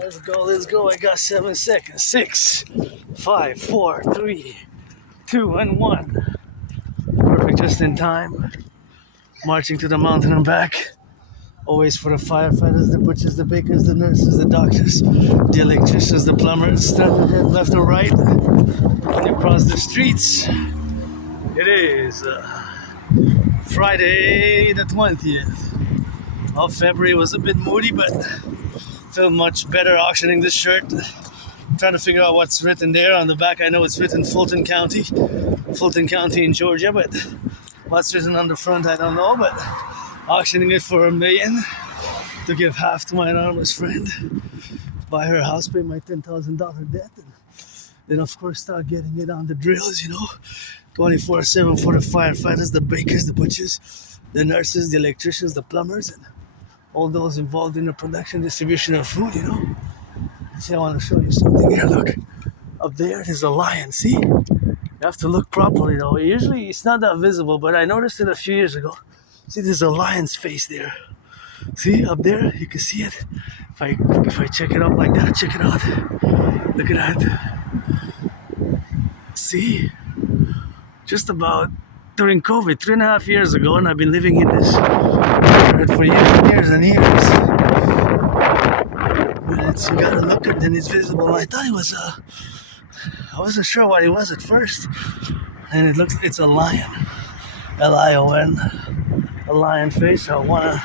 Let's go. I got 7 seconds. 6, 5, 4, 3, 2, and 1. Perfect, just in time. Marching to the mountain and back. Always for the firefighters, the butchers, the bakers, the nurses, the doctors, the electricians, the plumbers. Stand ahead, left or right. When you cross the streets, it is Friday the 20th of February. It was a bit moody, but felt much better auctioning this shirt. Trying to figure out what's written there on the back. I know it's written Fulton County in Georgia, but what's written on the front I don't know. But auctioning it for $1 million to give half to my anonymous friend, buy her house, pay my $10,000 debt, and then of course start getting it on the drills, 24/7 for the firefighters, the bakers, the butchers, the nurses, the electricians, the plumbers, and all those involved in the production, distribution of food, See, I want to show you something here. Look, up there is a lion, see? You have to look properly, Usually it's not that visible, but I noticed it a few years ago. See, there's a lion's face there. See, up there, you can see it. If I check it up like that, check it out. Look at that. See? Just about during COVID, 3.5 years ago, and I've been living in this neighborhood for years and years. You gotta look at it, and it's visible. And I thought it was I wasn't sure what it was at first. And it's a lion. Lion. A lion face. I wanna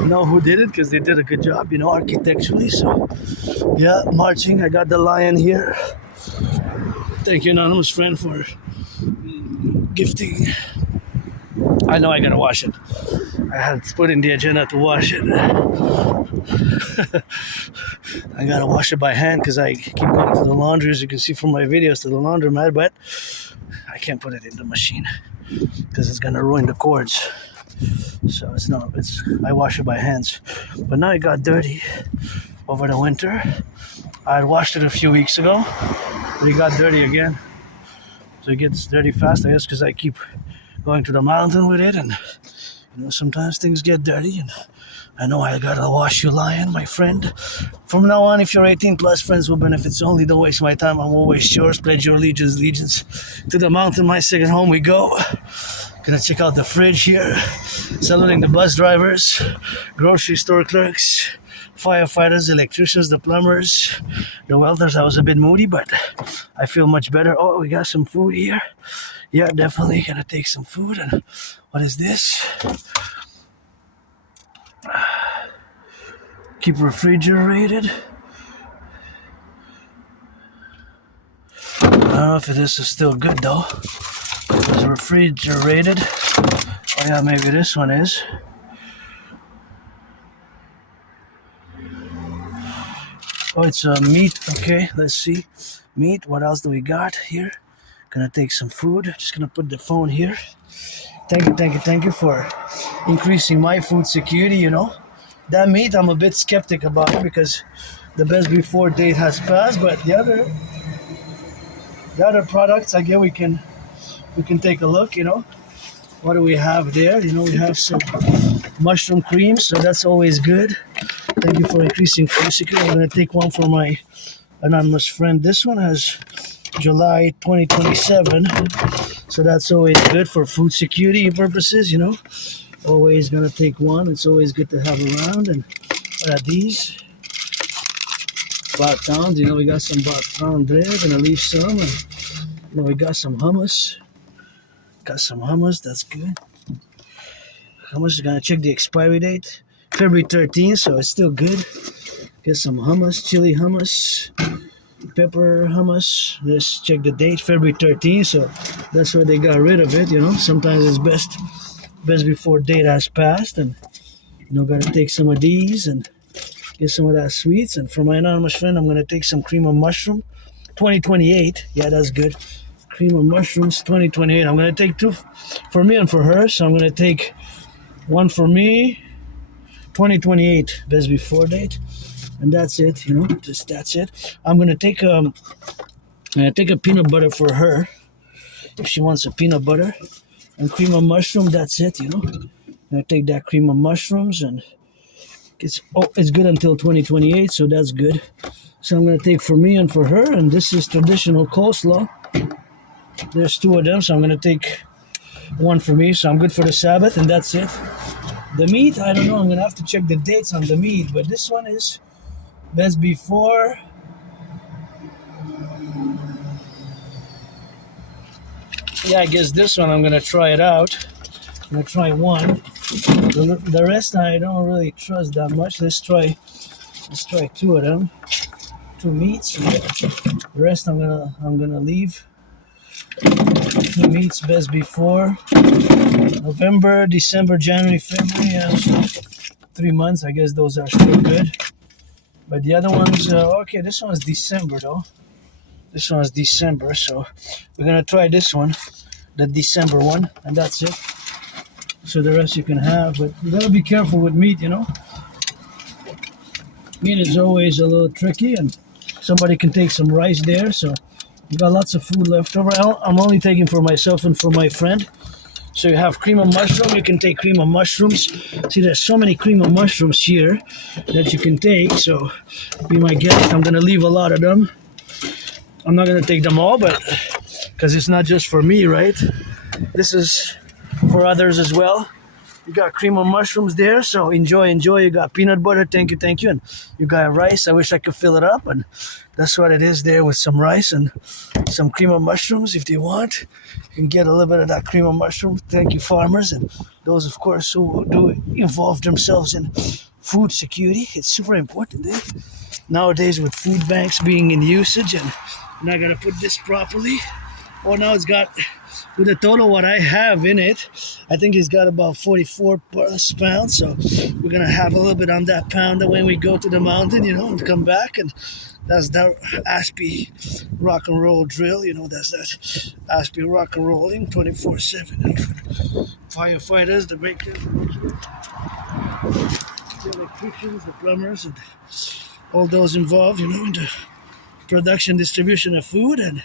know who did it, because they did a good job, architecturally. So, yeah, marching. I got the lion here. Thank you, anonymous friend, for gifting. I know I gotta wash it. I had put in the agenda to wash it. I gotta wash it by hand because I keep going to the laundry, as you can see from my videos, to the laundromat, but I can't put it in the machine because it's gonna ruin the cords. So I wash it by hands. But now it got dirty over the winter. I had washed it a few weeks ago, but it got dirty again. So it gets dirty fast, I guess, because I keep going to the mountain with it, and sometimes things get dirty, and I know I gotta wash you, lion, my friend. From now on, if you're 18 plus, friends will benefits only. Don't waste my time, I won't waste yours. Pledge your allegiance to the mountain, my second home we go. Gonna check out the fridge here. Saluting the bus drivers, grocery store clerks, firefighters, electricians, the plumbers, the welders. I was a bit moody, but I feel much better. Oh, we got some food here. Yeah, definitely gonna take some food. And what is this? Keep refrigerated. I don't know if this is still good though. It's refrigerated. Oh yeah, maybe this one is. Oh, it's meat. Okay, let's see. Meat. What else do we got here? Gonna take some food. Just gonna put the phone here. Thank you for increasing my food security, That meat, I'm a bit skeptic about it because the best before date has passed, but the other products, I guess we can take a look, What do we have there? We have some mushroom cream, so that's always good. Thank you for increasing food security. I'm gonna take one for my anonymous friend. This one has July 2027, so that's always good for food security purposes, Always gonna take one. It's always good to have around. And what are these? Bot pounds. We got some bot pound bread. Gonna leave some. And we got some hummus. That's good. Hummus. Gonna check the expiry date. February 13th, so it's still good. Get some hummus, chili hummus, pepper hummus. Let's check the date. February 13th. So that's why they got rid of it. Sometimes it's best before date has passed, and gotta take some of these and get some of that sweets. And for my anonymous friend, I'm gonna take some cream of mushroom 2028. Yeah, that's good. Cream of mushrooms 2028. I'm gonna take 2 for me and for her, so I'm gonna take one for me 2028 best before date, and that's it. That's it. I'm gonna take a peanut butter for her if she wants a peanut butter. And cream of mushroom, that's it, I take that cream of mushrooms and It's good until 2028, so that's good. So I'm gonna take for me and for her, and this is traditional coleslaw. There's 2 of them, so I'm gonna take one for me, so I'm good for the Sabbath, and that's it. The meat, I don't know, I'm gonna have to check the dates on the meat, but this one is best before. Yeah, I guess this one I'm gonna try it out. I'm gonna try one. The rest I don't really trust that much. Let's try 2 of them, 2 meats. The rest I'm gonna leave. 2 meats best before November, December, January, February. Yeah, so 3 months. I guess those are still good. But the other ones, okay, this one's December though. This one's December, so we're gonna try this one, the December one, and that's it. So the rest you can have, but you gotta be careful with meat, you know. Meat is always a little tricky, and somebody can take some rice there, so we got lots of food left over. I'm only taking for myself and for my friend. So you have cream of mushroom, you can take cream of mushrooms. See, there's so many cream of mushrooms here that you can take, so be my guest. I'm gonna leave a lot of them. I'm not gonna take them all, but because it's not just for me, right? This is for others as well. You got cream of mushrooms there, so enjoy. You got peanut butter, thank you. And you got rice. I wish I could fill it up, and that's what it is there with some rice and some cream of mushrooms. If you want, you can get a little bit of that cream of mushroom. Thank you, farmers, and those, of course, who do involve themselves in food security. It's super important, eh? Nowadays with food banks being in usage, and I'm not gonna put this properly. Oh, now it's got, with the total what I have in it, I think it's got about 44 plus pounds. So we're gonna have a little bit on that pound when we go to the mountain, you know, and come back. And that's that Aspiesque rock and roll drill, you know, that's that Aspiesque rock and rolling 24/7. Firefighters, the breakers, the electricians, the plumbers, and all those involved, you know, in the production, distribution of food. And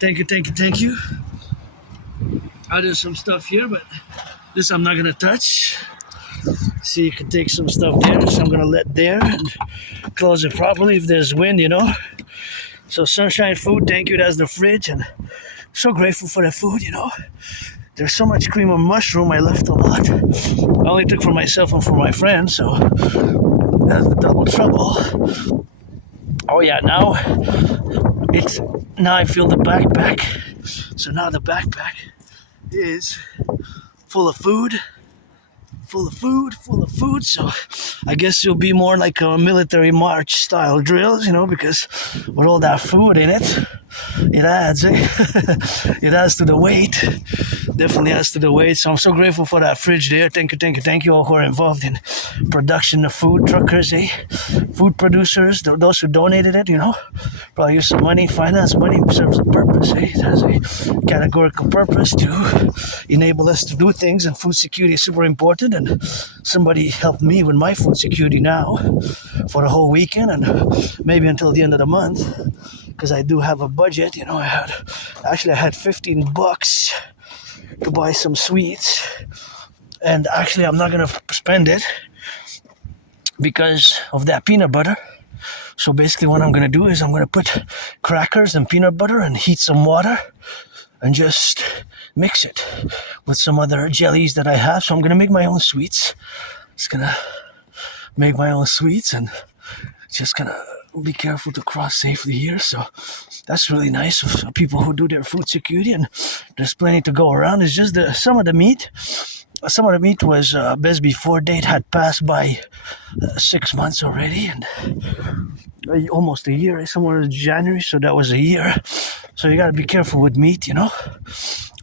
thank you. There's some stuff here, but this I'm not gonna touch. See, you can take some stuff there, so I'm gonna let there and close it properly if there's wind, you know. So Sunshine Food, thank you, that's the fridge, and so grateful for the food, you know. There's so much cream of mushroom, I left a lot. I only took for myself and for my friend, so that's the double trouble. Oh yeah, now I feel the backpack. So now the backpack is full of food. So I guess it'll be more like a military march style drills, you know, because with all that food in it, it adds, it adds to the weight. Definitely adds to the weight. So I'm so grateful for that fridge there. Thank you all who are involved in production of food, truckers, food producers, those who donated it, you know, probably use some money. Finance money serves a purpose, It has a categorical purpose to enable us to do things, and food security is super important. And somebody helped me with my food security now for the whole weekend and maybe until the end of the month, because I do have a budget, you know. I had $15 to buy some sweets, and actually I'm not gonna spend it because of that peanut butter. So basically what I'm gonna do is I'm gonna put crackers and peanut butter and heat some water and just mix it with some other jellies that I have. So I'm gonna make my own sweets. Just gonna make my own sweets and just gonna be careful to cross safely here. So that's really nice of people who do their food security, and there's plenty to go around. It's just some of the meat was best before date had passed by 6 months already, and almost a year. Somewhere in January, so that was a year. So you gotta be careful with meat, you know.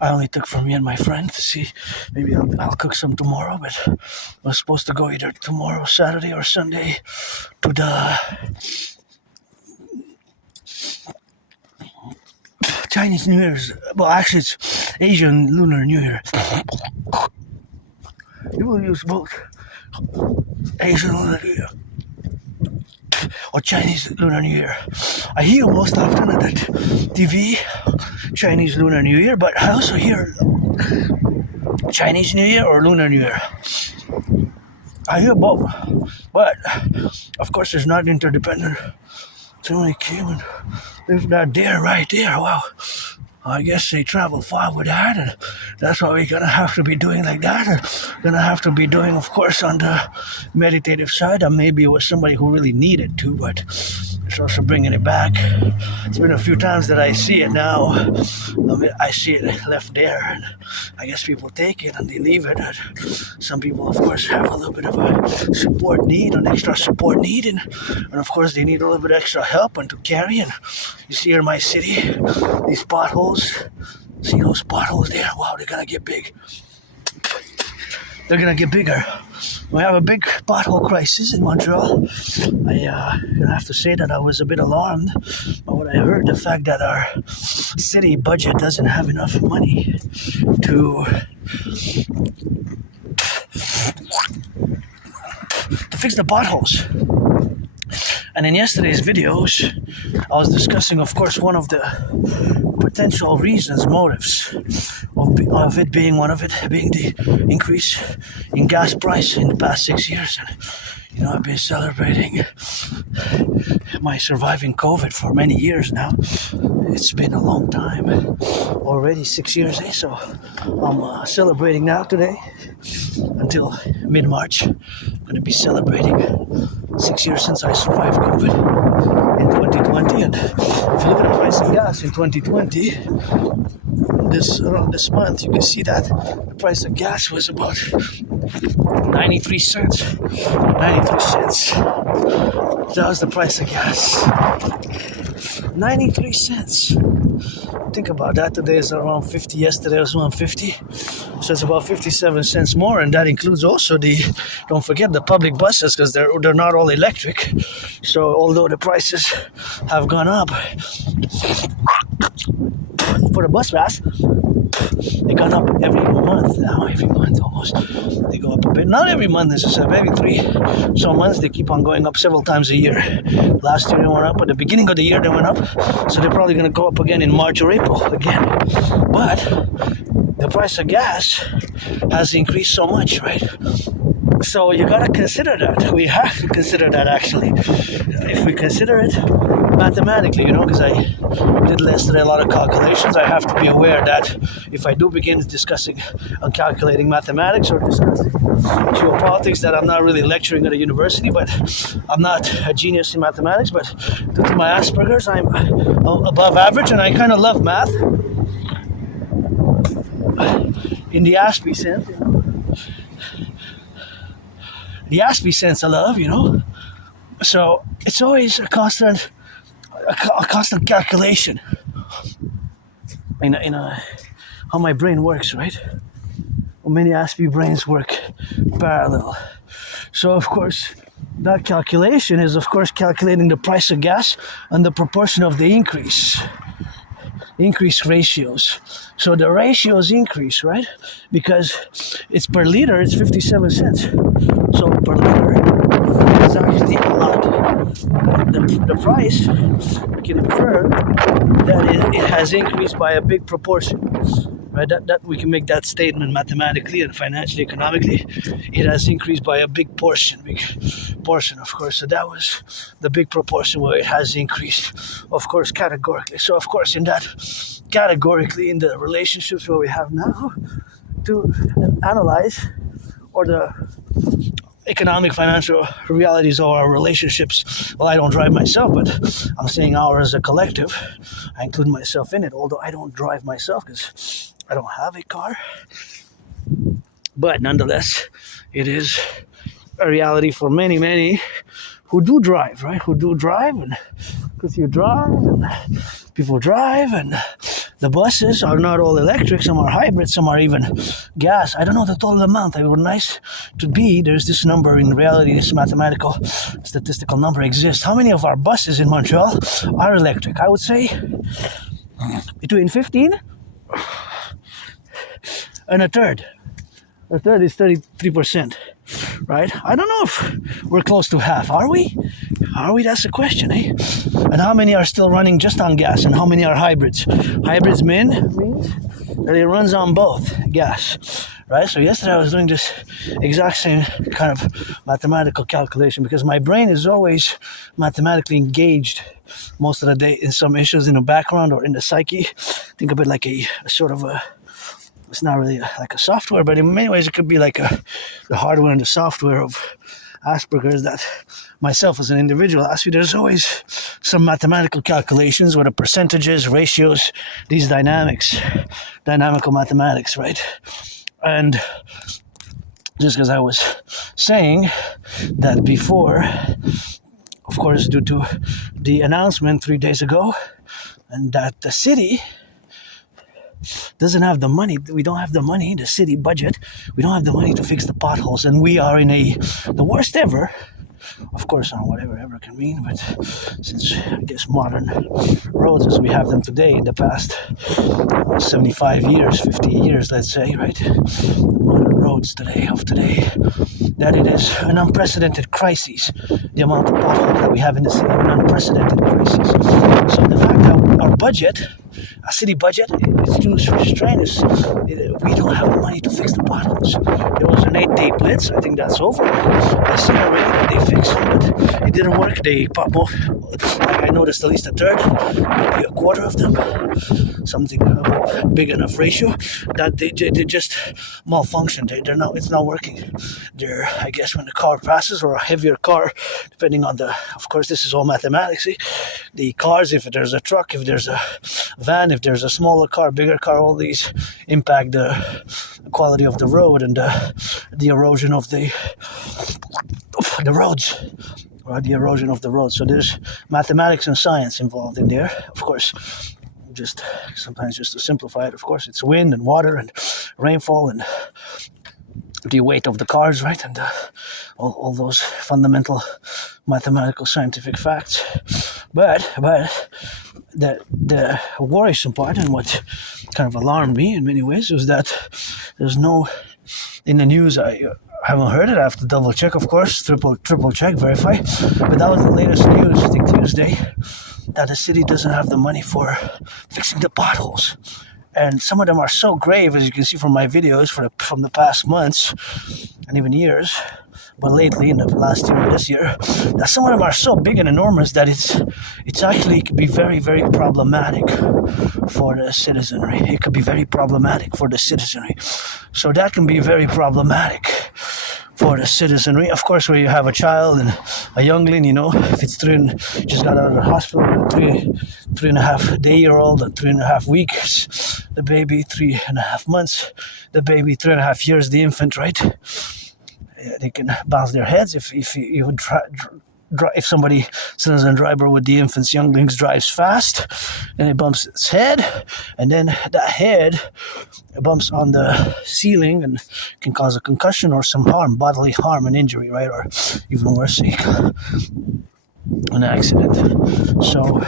I only took for me and my friend to see. Maybe I'll cook some tomorrow, but I was supposed to go either tomorrow, Saturday, or Sunday to the Chinese New Year's. Well, actually, it's Asian Lunar New Year. You will use both Asian Lunar New Year or Chinese Lunar New Year. I hear most often on that TV Chinese Lunar New Year, but I also hear Chinese New Year or Lunar New Year. I hear both, but of course it's not interdependent. Somebody came and left that there, right there. Wow. I guess they travel far with that, and that's what we're gonna have to be doing like that. And gonna have to be doing, of course, on the meditative side, and maybe with somebody who really needed to, but it's also bringing it back. It's been a few times that I see it now. I see it left there, and I guess people take it and they leave it. And some people, of course, have a little bit of a support need, an extra support need, and of course they need a little bit extra help and to carry. And you see here in my city, these potholes. See those potholes there? Wow, they're gonna get big. They're gonna get bigger. We have a big pothole crisis in Montreal. I have to say that I was a bit alarmed by what I heard, the fact that our city budget doesn't have enough money to fix the potholes. And in yesterday's videos, I was discussing, of course, one of the potential reasons, motives of it being one of it, being the increase in gas price in the past 6 years. And, I've been celebrating my surviving COVID for many years now. It's been a long time, already 6 years, so I'm celebrating now today until mid-March. I'm going to be celebrating 6 years since I survived COVID in 2020. And if you look at the price of gas in 2020, around this month, you can see that the price of gas was about 93 cents. 93 cents. That was the price of gas. 93 cents. Think about that. Today is around 50. Yesterday was 150. So it's about 57 cents more, and that includes also don't forget the public buses, because they're not all electric. So although the prices have gone up for the bus pass, they gone up every month now, almost. They go up a bit. Not every month necessarily, every 3 some months they keep on going up several times a year. Last year they went up, at the beginning of the year they went up, so they're probably going to go up again in March or April again. But the price of gas has increased so much, right? So you gotta consider that. We have to consider that, actually. If we consider it mathematically, because I did yesterday a lot of calculations, I have to be aware that if I do begin discussing and calculating mathematics or discussing geopolitics, that I'm not really lecturing at a university, but I'm not a genius in mathematics, but due to my Asperger's, I'm above average, and I kind of love math in the Aspiesque sense. The Aspiesque sense I love, So it's always a constant calculation in how my brain works, right? Well, many Aspiesque brains work parallel. So of course, that calculation is, of course, calculating the price of gas and the proportion of the increase ratios. So the ratios increase, right? Because it's per liter, it's 57 cents. So per liter is actually a lot. The price, we can infer that it has increased by a big proportion. Right? That we can make that statement mathematically and financially, economically. It has increased by a big portion, of course. So that was the big proportion where it has increased, of course, categorically. So, of course, in that categorically, in the relationships where we have now, to analyze, or the economic, financial realities of our relationships. Well, I don't drive myself, but I'm saying ours as a collective. I include myself in it, although I don't drive myself because I don't have a car. But nonetheless, it is a reality for many, many who do drive, right? Who do drive, and because you drive, and people drive, and the buses are not all electric. Some are hybrid, some are even gas. I don't know the total amount. It would be nice to be. There's this number in reality, this mathematical, statistical number exists. How many of our buses in Montreal are electric? I would say between 15 and a third. A third is 33%, right? I don't know if we're close to half. Are we? That's the question, eh? And how many are still running just on gas? And how many are hybrids? Hybrids means that it runs on both gas, right? So yesterday I was doing this exact same kind of mathematical calculation because my brain is always mathematically engaged most of the day in some issues in the background or in the psyche. Think of it like a sort of a, it's not really like a software, but in many ways it could be like the hardware and the software of Asperger's that myself as an individual, actually there's always some mathematical calculations with the percentages, ratios, these dynamical mathematics, right? And just as I was saying that before, of course, due to the announcement 3 days ago, and that the city doesn't have the money, we don't have the money, the city budget, we don't have the money to fix the potholes, and we are in the worst ever, of course, on whatever ever can mean, but since I guess modern roads as we have them today in the past 75 years, 50 years, let's say, right? Modern roads today, that it is an unprecedented crisis, the amount of potholes that we have in the city, an unprecedented crisis. So the fact that our budget, a city budget, is too strenuous. We don't have the money to fix the potholes. There was an 8-day blitz. I think that's over. I see already that they fixed them, but it didn't work. They pop off. I noticed at least a third, maybe a quarter of them, something big enough ratio that they just malfunctioned. It's not working. I guess when the car passes, or a heavier car, depending on of course this is all mathematics, see? The cars, if there's a truck, if there's a van, if there's a smaller car, bigger car, all these impact the quality of the road and the erosion of the roads, or the erosion of the roads. So there's mathematics and science involved in there, of course. Sometimes just to simplify it, of course, it's wind and water and rainfall and the weight of the cars, right? And all those fundamental mathematical scientific facts. But the worrisome part, and what kind of alarmed me in many ways, was that there's no, in the news, I haven't heard it. I have to double check, of course, triple check, verify. But that was the latest news, I think Tuesday, that the city doesn't have the money for fixing the potholes. And some of them are so grave, as you can see from my videos from the past months and even years, but lately in the last year and this year, that some of them are so big and enormous that it's actually could be very, very problematic for the citizenry. It could be very problematic for the citizenry. So that can be very problematic for the citizenry. Of course, where you have a child and a youngling, if it's just got out of the hospital, three and a half day-year-old, and 3.5 weeks, the baby 3.5 months, the baby 3.5 years, the infant, right? They can bounce their heads if somebody, citizen driver with the infant's younglings, drives fast, then it bumps its head, and then that head bumps on the ceiling and can cause a concussion or some harm, bodily harm and injury, right? Or even worse, an accident. So,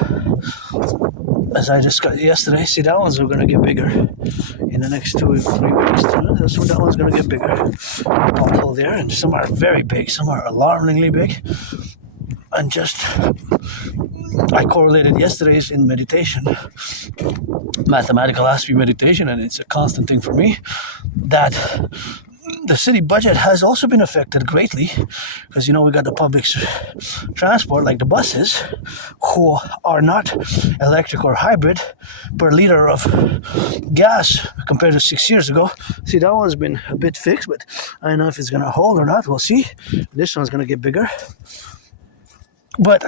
as I discussed yesterday, see, that one's going to get bigger in the next 2 or 3 weeks. So that one's going to get bigger. Pothole there, and some are very big, some are alarmingly big. And I correlated yesterday's in meditation, mathematical Aspiesque meditation, and it's a constant thing for me, that the city budget has also been affected greatly, because we got the public transport, like the buses, who are not electric or hybrid, per liter of gas compared to 6 years ago. See, that one's been a bit fixed, but I don't know if it's going to hold or not. We'll see. This one's going to get bigger. But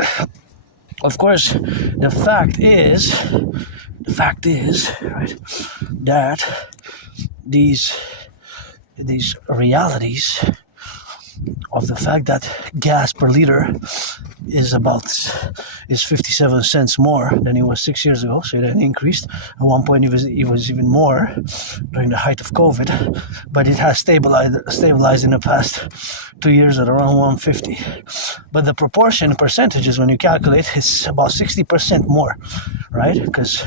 of course, the fact is, right, that these realities of the fact that gas per liter is 57 cents more than it was 6 years ago, so it increased. At one point it was even more during the height of COVID, but it has stabilized in the past 2 years at around 150. But the percentages when you calculate, it's about 60% more, right? Because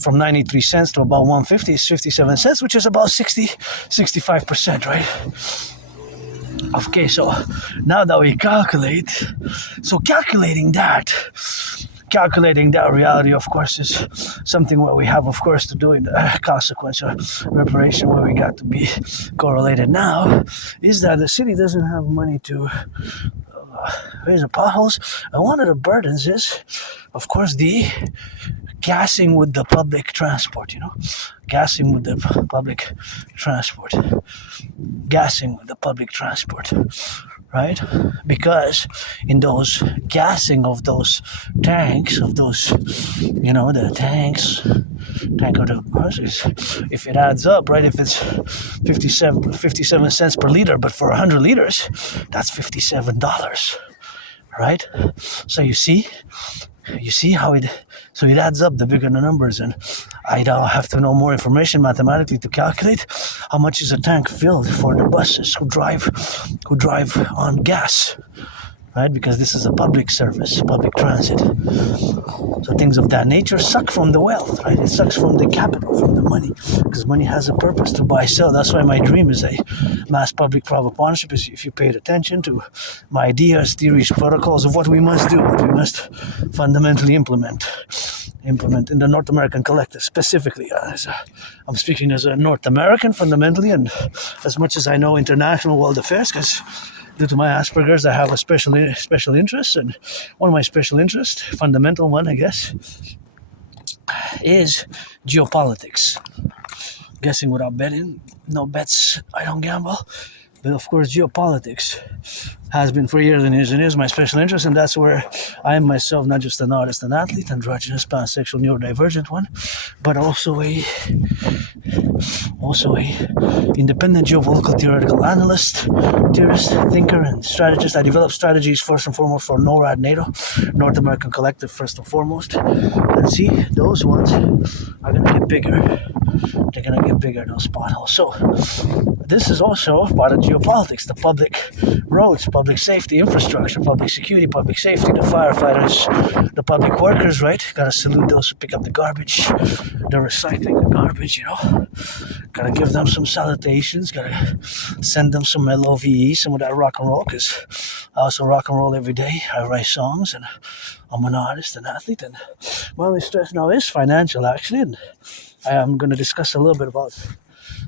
from 93 cents to about 150 is 57 cents, which is about 65%, right? Okay, so now that we calculating that, calculating that reality, of course, is something where we have, of course, to do in the consequence or reparation where we got to be correlated now, is that the city doesn't have money to raise the potholes. And one of the burdens is, of course, the gassing with the public transport, gassing with the public transport, right? Because in those gassing of those tanks, the tank of the groceries, if it adds up, right, if it's 57 cents per liter, but for 100 liters, that's $57, right? So you see how it adds up the bigger the numbers, and I don't have to know more information mathematically to calculate how much is a tank filled for the buses who drive on gas, right? Because this is a public service, public transit. So things of that nature suck from the wealth, right? It sucks from the capital, from the money, because money has a purpose to buy, sell. That's why my dream is a mass public-private partnership. Is if you paid attention to my ideas, theories, protocols of what we must do, what we must fundamentally implement in the North American Collective specifically. I'm speaking as a North American fundamentally, and as much as I know international world affairs, because due to my Asperger's, I have a special interest, and one of my special interests, fundamental one, I guess, is geopolitics. Guessing without betting, no bets, I don't gamble. But of course, geopolitics has been for years and years and years my special interest, and that's where I am myself not just an artist, an athlete, androgynous, pansexual, neurodivergent one, but also a independent geopolitical theoretical analyst, theorist, thinker, and strategist. I develop strategies first and foremost for NORAD, NATO, North American Collective first and foremost. And see, those ones are going to get bigger. They're going to get bigger, those potholes. So this is also part of geopolitics, the public roads, public safety, infrastructure, public security, public safety, the firefighters, the public workers, right? Gotta salute those who pick up the garbage, the recycling the garbage, Gotta give them some salutations, gotta send them some LOVE, some of that rock and roll, because I also rock and roll every day. I write songs, and I'm an artist, an athlete, and my only stress now is financial, actually, and I'm going to discuss a little bit about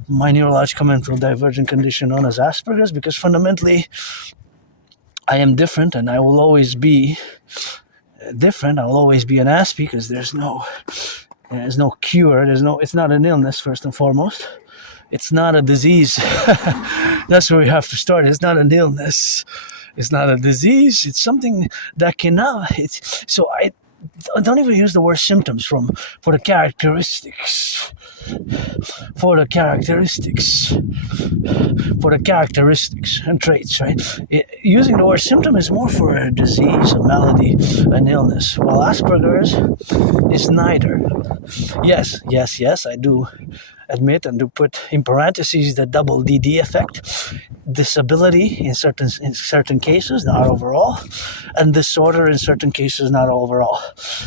my neurological mental divergent condition known as Asperger's, because fundamentally I am different, and I will always be different. I will always be an Aspiesque, because there's no cure. It's not an illness, first and foremost. It's not a disease. That's where we have to start. It's not an illness. It's not a disease. It's something that I don't even use the word symptoms for the characteristics. For the characteristics and traits, right? Using the word symptom is more for a disease, a malady, an illness, while Asperger's is neither. Yes, I do admit and do put in parentheses the double dedie effect, disability in certain cases, not overall, and disorder in certain cases, not overall.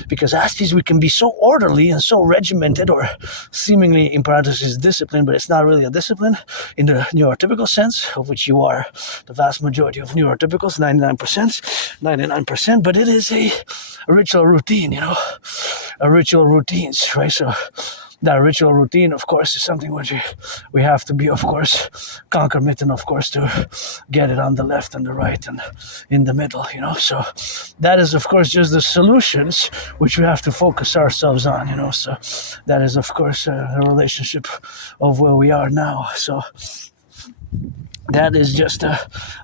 Because Aspiesque, we can be so orderly and so regimented, or seemingly in parentheses discipline, but it's not really a discipline in the neurotypical sense, of which you are the vast majority of neurotypicals, 99%, but it is a ritual routine, a ritual routines, right? So that ritual routine, of course, is something which we have to be, of course, concomitant, of course, to get it on the left and the right and in the middle, So that is, of course, just the solutions which we have to focus ourselves on, So that is, of course, a relationship of where we are now. So that is just a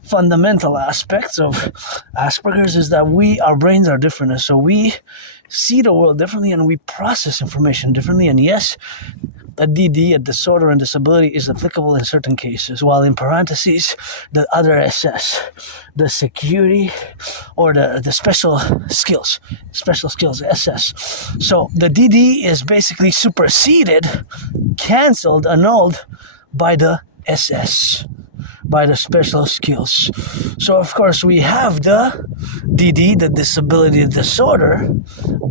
fundamental aspect of Asperger's, is that our brains are different, and so we see the world differently and we process information differently. And yes, a DD, a disorder and disability, is applicable in certain cases, while in parentheses, the other SS, the security or the special skills, SS. So the DD is basically superseded, cancelled, annulled by the SS, by the special skills. So of course we have the DD, the disability disorder,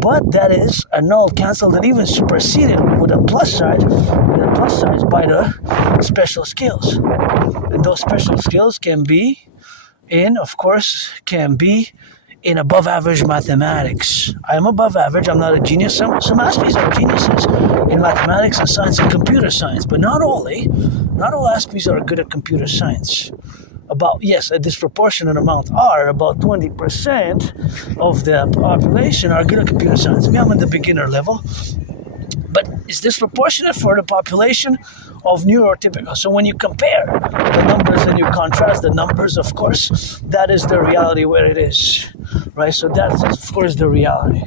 but that is annulled, cancelled, and even superseded with a plus side by the special skills. And those special skills can be in above average mathematics. I am above average. I'm not a genius. Some Aspies are geniuses in mathematics and science and computer science, but not all Aspies are good at computer science. About, yes, a disproportionate amount are, about 20% of the population are good at computer science. I'm at the beginner level, but it's disproportionate for the population of neurotypical. So when you compare the numbers and you contrast the numbers, of course, that is the reality where it is, right? So that's, of course, the reality.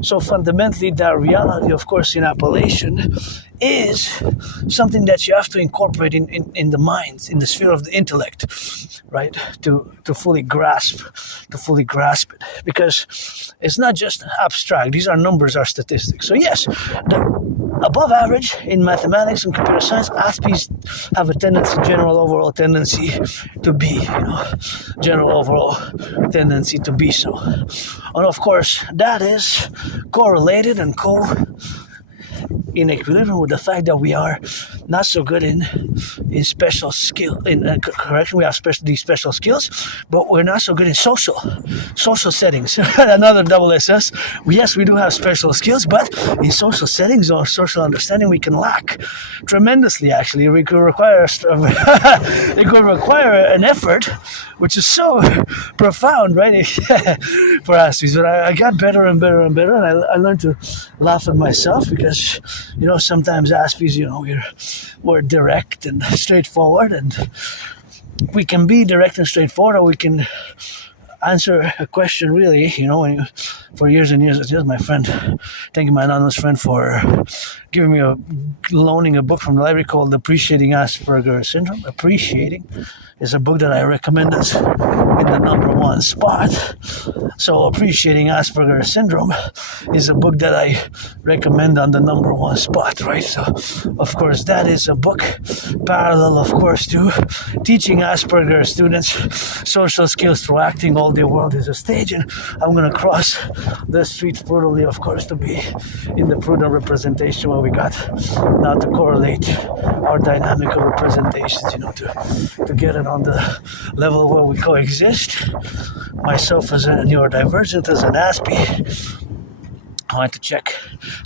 So fundamentally, that reality, of course, in appellation is something that you have to incorporate in the minds, in the sphere of the intellect, right? To fully grasp it. Because it's not just abstract. These are numbers, are statistics. So yes, the above average in mathematics and computer science, Aspies have a tendency, general overall tendency to be, general overall tendency to be so. And of course, that is correlated and in equilibrium with the fact that we are not so good in special skill. Correction, we have these special skills, but we're not so good in social settings. Another double SS. Yes, we do have special skills, but in social settings or social understanding, we can lack tremendously. Actually, it could require an effort, which is so profound, right? For us, but I got better and better and better, and I learned to laugh at myself because. Sometimes Aspies, we're direct and straightforward, and we can be direct and straightforward, or we can answer a question really, for years and years. Just my friend, thank you, my anonymous friend, for loaning a book from the library called Appreciating Asperger's Syndrome. Appreciating is a book that I recommend us in the number one spot. So Appreciating Asperger's Syndrome is a book that I recommend on the number one spot, right? So, of course, that is a book parallel, of course, to teaching Asperger's students social skills through acting. All their world is a stage, and I'm going to cross the street brutally, of course, to be in the prudent representation where we got now to correlate our dynamical representations, to get it on the level where we coexist. Myself as a neurodivergent, as an Aspie, I want to check.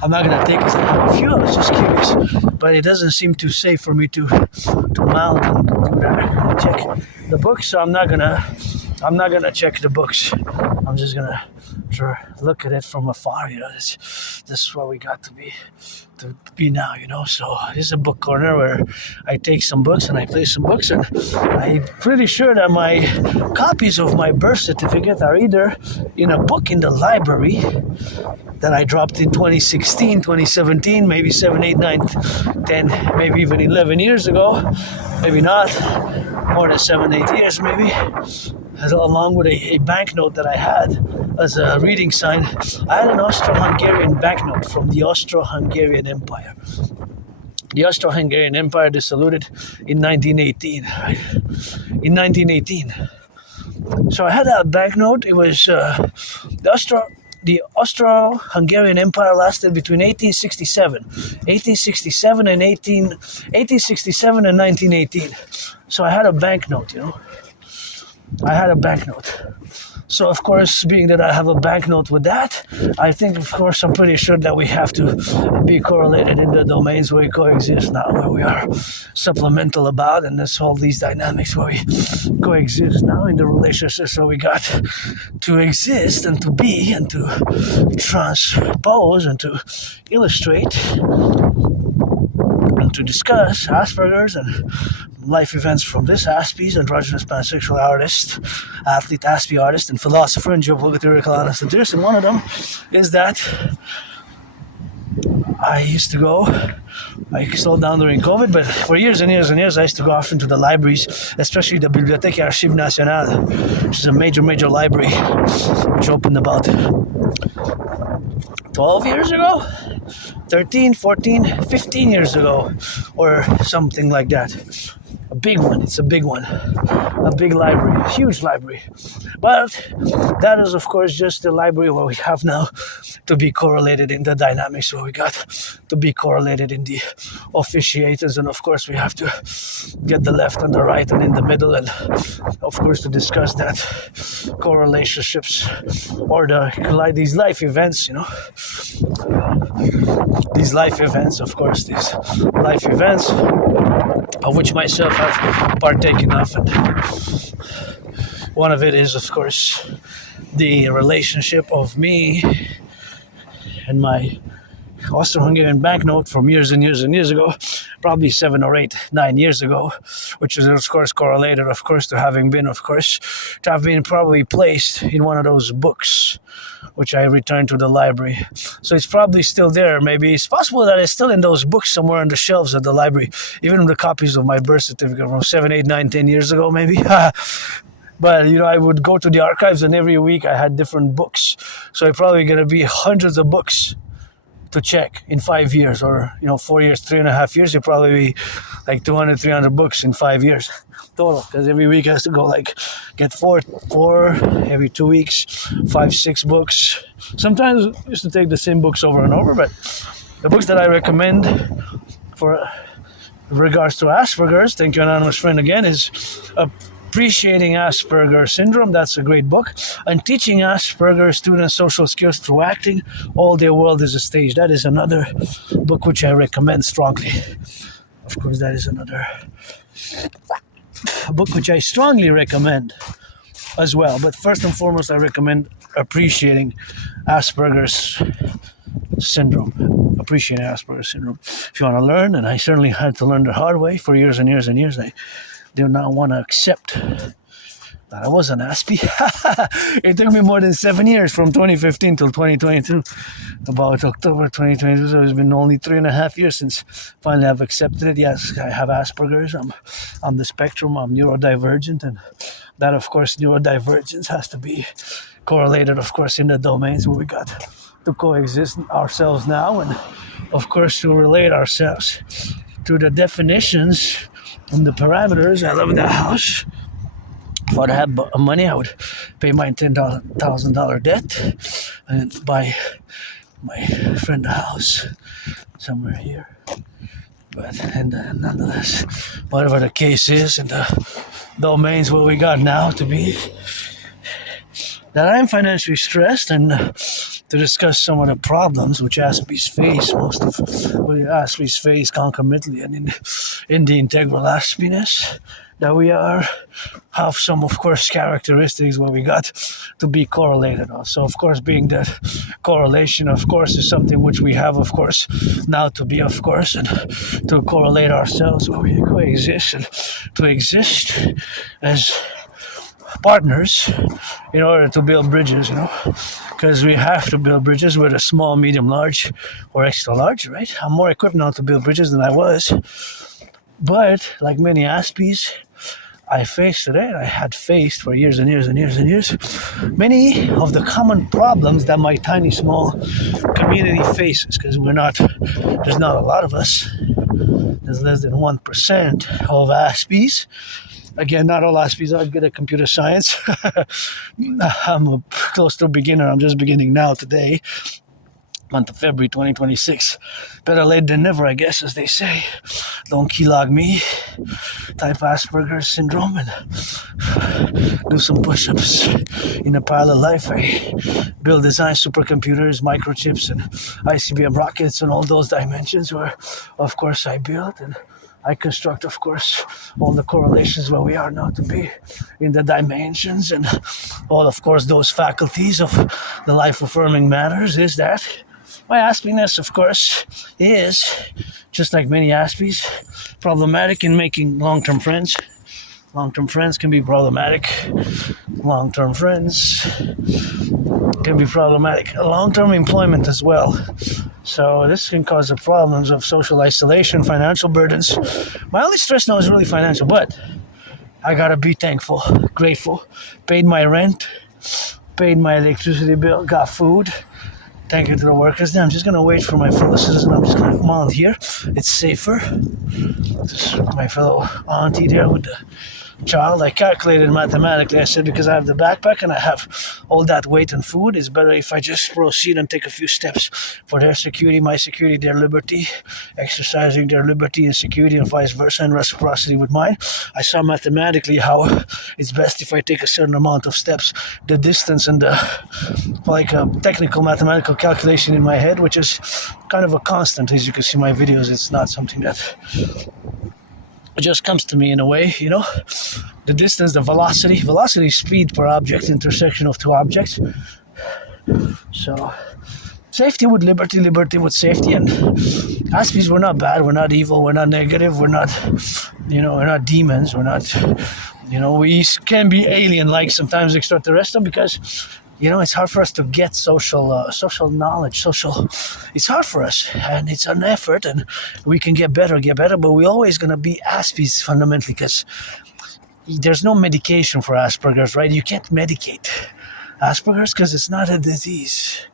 I'm not going to take it. I have a few. I was just curious, but it doesn't seem too safe for me to mount and do that. I'll check the books, so I'm not gonna check the books. I'm just gonna look at it from afar. This is where we got to be now. So this is a book corner where I take some books and I play some books, and I'm pretty sure that my copies of my birth certificate are either in a book in the library that I dropped in 2016, 2017, maybe 7, 8, 9, 10, maybe even 11 years ago. Maybe not. More than 7, 8 years maybe. Along with a banknote that I had as a reading sign. I had an Austro-Hungarian banknote from the Austro-Hungarian Empire. The Austro-Hungarian Empire dissolved in 1918, right? In 1918. So I had that banknote. It was the Austro-Hungarian Empire lasted between 1867 and 1918. So I had a banknote, So, of course, being that I have a banknote with that, I think, of course, I'm pretty sure that we have to be correlated in the domains where we coexist now, where we are supplemental about, and there's all these dynamics where we coexist now in the relationships where we got to exist and to be and to transpose and to illustrate and to discuss Asperger's and life events from this Aspies, androgynous pansexual artist, athlete, Aspie artist, and philosopher and geopolitical honest enthusiast. And one of them is that I slowed down during COVID, but for years and years and years, I used to go often to the libraries, especially the Bibliothèque Archives Nationales, which is a major library, which opened about 12 years ago, 13, 14, 15 years ago, or something like that. big one. It's a big one. A big library, huge library. But that is, of course, just the library what we have now to be correlated in the dynamics what we got, to be correlated in the officiators. And of course, we have to get the left and the right and in the middle. And of course, to discuss that correlationships or these life events, these life events, of course, these life events of which myself have partaken of. And one of it is, of course, the relationship of me and my Austro-Hungarian banknote from years and years and years ago, probably 7 or 8, 9 years ago, which is of course correlated, of course, to having been, of course, to have been probably placed in one of those books, which I returned to the library. So it's probably still there. Maybe it's possible that it's still in those books somewhere on the shelves of the library, even the copies of my birth certificate from 7, 8, 9, 10 years ago, maybe. But, I would go to the archives and every week I had different books. So it's probably going to be hundreds of books to check in 5 years or, 4 years, 3.5 years. It'll probably be like 200, 300 books in 5 years total. Because every week I has to go get four every 2 weeks, 5, 6 books. Sometimes I used to take the same books over and over, but the books that I recommend for regards to Asperger's, thank you, anonymous friend, again, is Appreciating Asperger Syndrome. That's a great book. And Teaching Asperger Students Social Skills Through Acting. All Their World is a Stage. That is another book which I recommend strongly. Of course, that is another book which I strongly recommend as well. But first and foremost, I recommend Appreciating Asperger's Syndrome. Appreciating Asperger's Syndrome. If you want to learn, and I certainly had to learn the hard way for years and years and years, I do not want to accept that I was an Aspie. It took me more than 7 years, from 2015 till 2022, about October 2022. So it's been only 3.5 years since finally I've accepted it. Yes, I have Asperger's. I'm on the spectrum. I'm neurodivergent, and that, of course, neurodivergence has to be correlated, of course, in the domains where we got to coexist ourselves now, and of course to relate ourselves to the definitions and the parameters. I love that house. If I had money, I would pay my $10,000 debt and buy my friend a house somewhere here. But nonetheless, whatever the case is, and the domains what we got now to be, that I'm financially stressed, and to discuss some of the problems which Aspies face, Aspies face concomitantly, and in the integral Aspieness that we have some, of course, characteristics where we got to be correlated on. So, of course, being that correlation, of course, is something which we have, of course, now to be, of course, and to correlate ourselves where we coexist, and to exist as partners in order to build bridges, because we have to build bridges with a small, medium, large, or extra large, right? I'm more equipped now to build bridges than I was. But like many Aspies, I faced today, and I had faced for years and years and years and years, many of the common problems that my tiny, small community faces, because there's not a lot of us. There's less than 1% of Aspies. Again, not all Aspies are good at computer science. I'm close to a beginner. I'm just beginning now today, month of February 2026. Better late than never, I guess, as they say. Don't keylog me. Type Asperger's syndrome and do some push-ups in a pile of life. I build, design supercomputers, microchips, and ICBM rockets, and all those dimensions where, of course, I build and I construct, of course, all the correlations where we are now to be in the dimensions, and all, of course, those faculties of the life-affirming matters. Is that my Aspieness, of course, is, just like many Aspies, problematic in making long-term friends. Long-term friends can be problematic. Long-term friends can be problematic. Long-term employment as well. So this can cause the problems of social isolation, financial burdens. My only stress now is really financial, but I gotta be thankful, grateful. Paid my rent, paid my electricity bill, got food. Thank you to the workers. Now I'm just gonna wait for my fellow citizen. I'm just gonna come out here. It's safer. my fellow auntie there with the child. I calculated mathematically. I said, because I have the backpack and I have all that weight and food, it's better if I just proceed and take a few steps for their security, my security, their liberty, exercising their liberty and security, and vice versa, and reciprocity with mine. I saw mathematically how it's best if I take a certain amount of steps, the distance, and the like a technical mathematical calculation in my head, which is kind of a constant. As you can see in my videos, it's not something that it just comes to me in a way, you know. The distance, the velocity, speed per object, intersection of two objects. So safety with liberty, liberty with safety. And Aspies, we're not bad, we're not evil, we're not negative, we're not, you know, we're not demons, we're not, you know, we can be alien-like, sometimes extraterrestrial, because, you know, it's hard for us to get social knowledge, it's hard for us, and it's an effort, and we can get better, but we're always going to be Aspies fundamentally, because there's no medication for Asperger's, right? You can't medicate Asperger's because it's not a disease.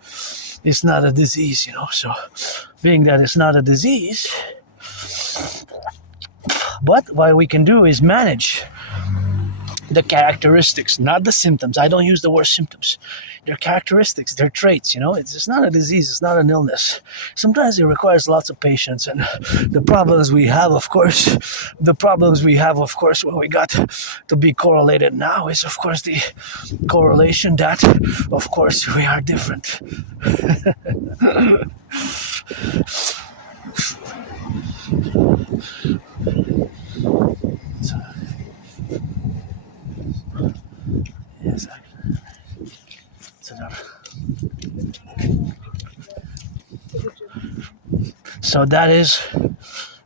It's not a disease, you know, so being that it's not a disease, but what we can do is manage the characteristics, not the symptoms. I don't use the word symptoms. They're characteristics, they're traits, you know. It's not a disease, it's not an illness. Sometimes it requires lots of patience, and the problems we have, of course, when we got to be correlated now is, of course, the correlation that, of course, we are different. Yes, so that is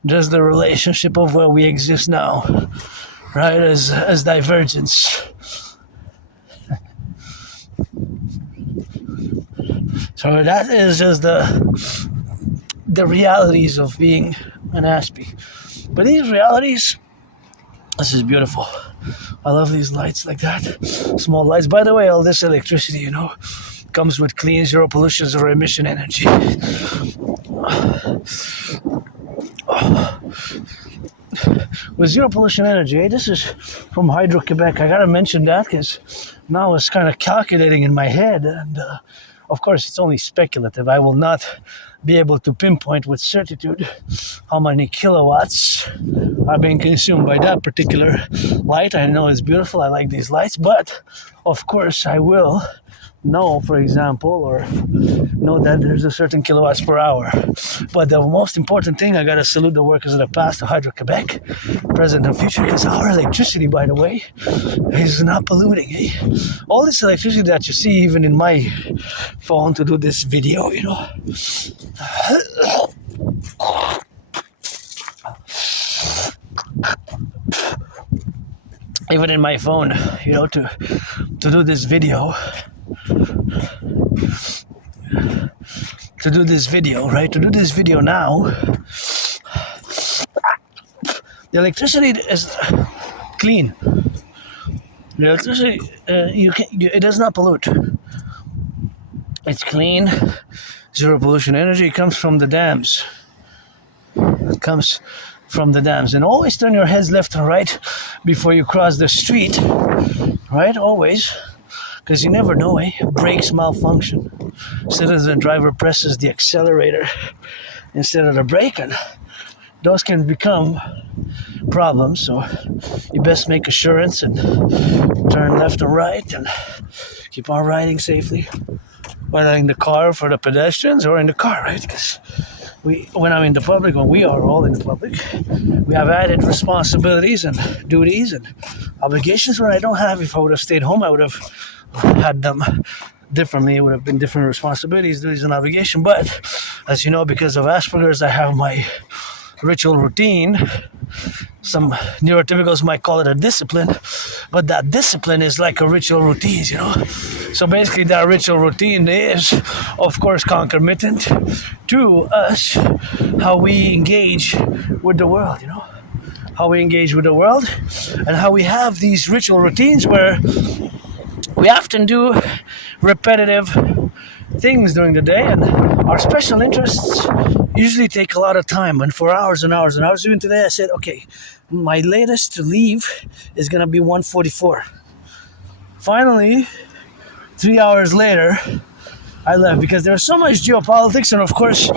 just the relationship of where we exist now, right? As divergence. So that is just the realities of being an Aspie. But these realities, this is beautiful. I love these lights like that. Small lights. By the way, all this electricity, you know, comes with clean, zero pollution, zero emission energy. With zero pollution energy, this is from Hydro-Quebec. I gotta mention that because now I was kind of calculating in my head, and of course it's only speculative. I will not be able to pinpoint with certitude how many kilowatts are being consumed by that particular light. I know it's beautiful, I like these lights, but of course I will know, for example, or know that there's a certain kilowatts per hour. But the most important thing, I gotta salute the workers of the past, of Hydro-Quebec, present and future, because our electricity, by the way, is not polluting. Eh? All this electricity that you see, even in my phone to do this video, you know. Even in my phone, you know, to do this video, right? To do this video now, the electricity is clean. The electricity, it does not pollute. It's clean, zero pollution energy. It comes from the dams. And always turn your heads left and right before you cross the street, right? Always. Because you never know, eh? Brakes malfunction. Citizen driver presses the accelerator instead of the brake, and those can become problems. So you best make assurance and turn left and right and keep on riding safely, whether in the car for the pedestrians or in the car, right? Because when I'm in the public, when we are all in the public, we have added responsibilities and duties and obligations when I don't have. If I would have stayed home, I would have had them differently. It would have been different responsibilities, duties, and obligation. But as you know, because of Asperger's, I have my ritual routine. Some neurotypicals might call it a discipline, but that discipline is like a ritual routine, you know. So basically that ritual routine is, of course, concomitant to us, how we engage with the world, you know. How we engage with the world, and how we have these ritual routines where we often do repetitive things during the day, and our special interests usually take a lot of time, and for hours and hours and hours. Even today I said, okay, my latest to leave is gonna be 1:44. Finally, 3 hours later, I left because there's so much geopolitics, and of course,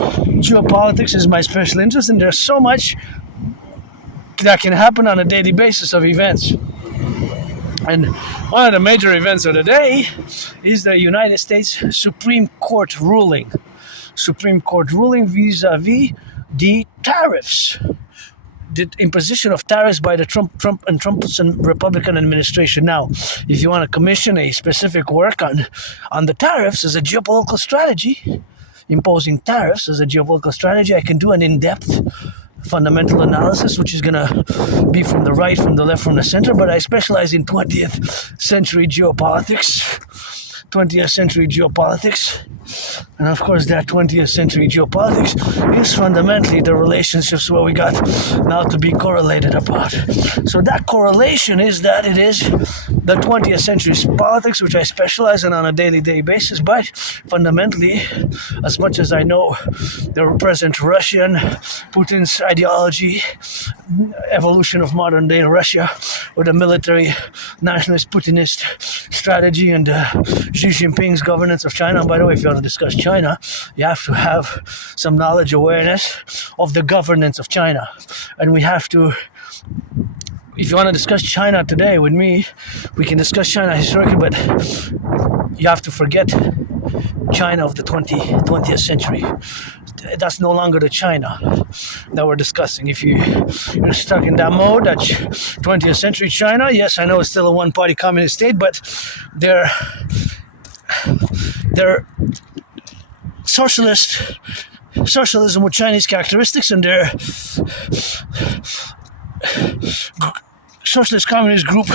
geopolitics is my special interest, and there's so much that can happen on a daily basis of events. And one of the major events of the day is the United States Supreme Court ruling. Supreme Court ruling vis-a-vis the tariffs. The imposition of tariffs by the Trump and Trump's Republican administration. Now, if you want to commission a specific work on the tariffs as a geopolitical strategy, imposing tariffs as a geopolitical strategy, I can do an in-depth fundamental analysis, which is going to be from the right, from the left, from the center, but I specialize in 20th century geopolitics. 20th century geopolitics. And of course, that 20th century geopolitics is fundamentally the relationships where we got now to be correlated about. So that correlation is that it is the 20th century politics, which I specialize in on a daily basis, but fundamentally, as much as I know the present Russian, Putin's ideology, evolution of modern day Russia, with a military nationalist Putinist strategy, and Xi Jinping's governance of China. And by the way, if you want to discuss China, you have to have some knowledge, awareness of the governance of China. And we have to, if you want to discuss China today with me, we can discuss China historically, but you have to forget China of the 20th century. That's no longer the China that we're discussing. If you're stuck in that mode, that's 20th century China. Yes, I know it's still a one-party communist state, but they're socialism with Chinese characteristics, and their socialist communist group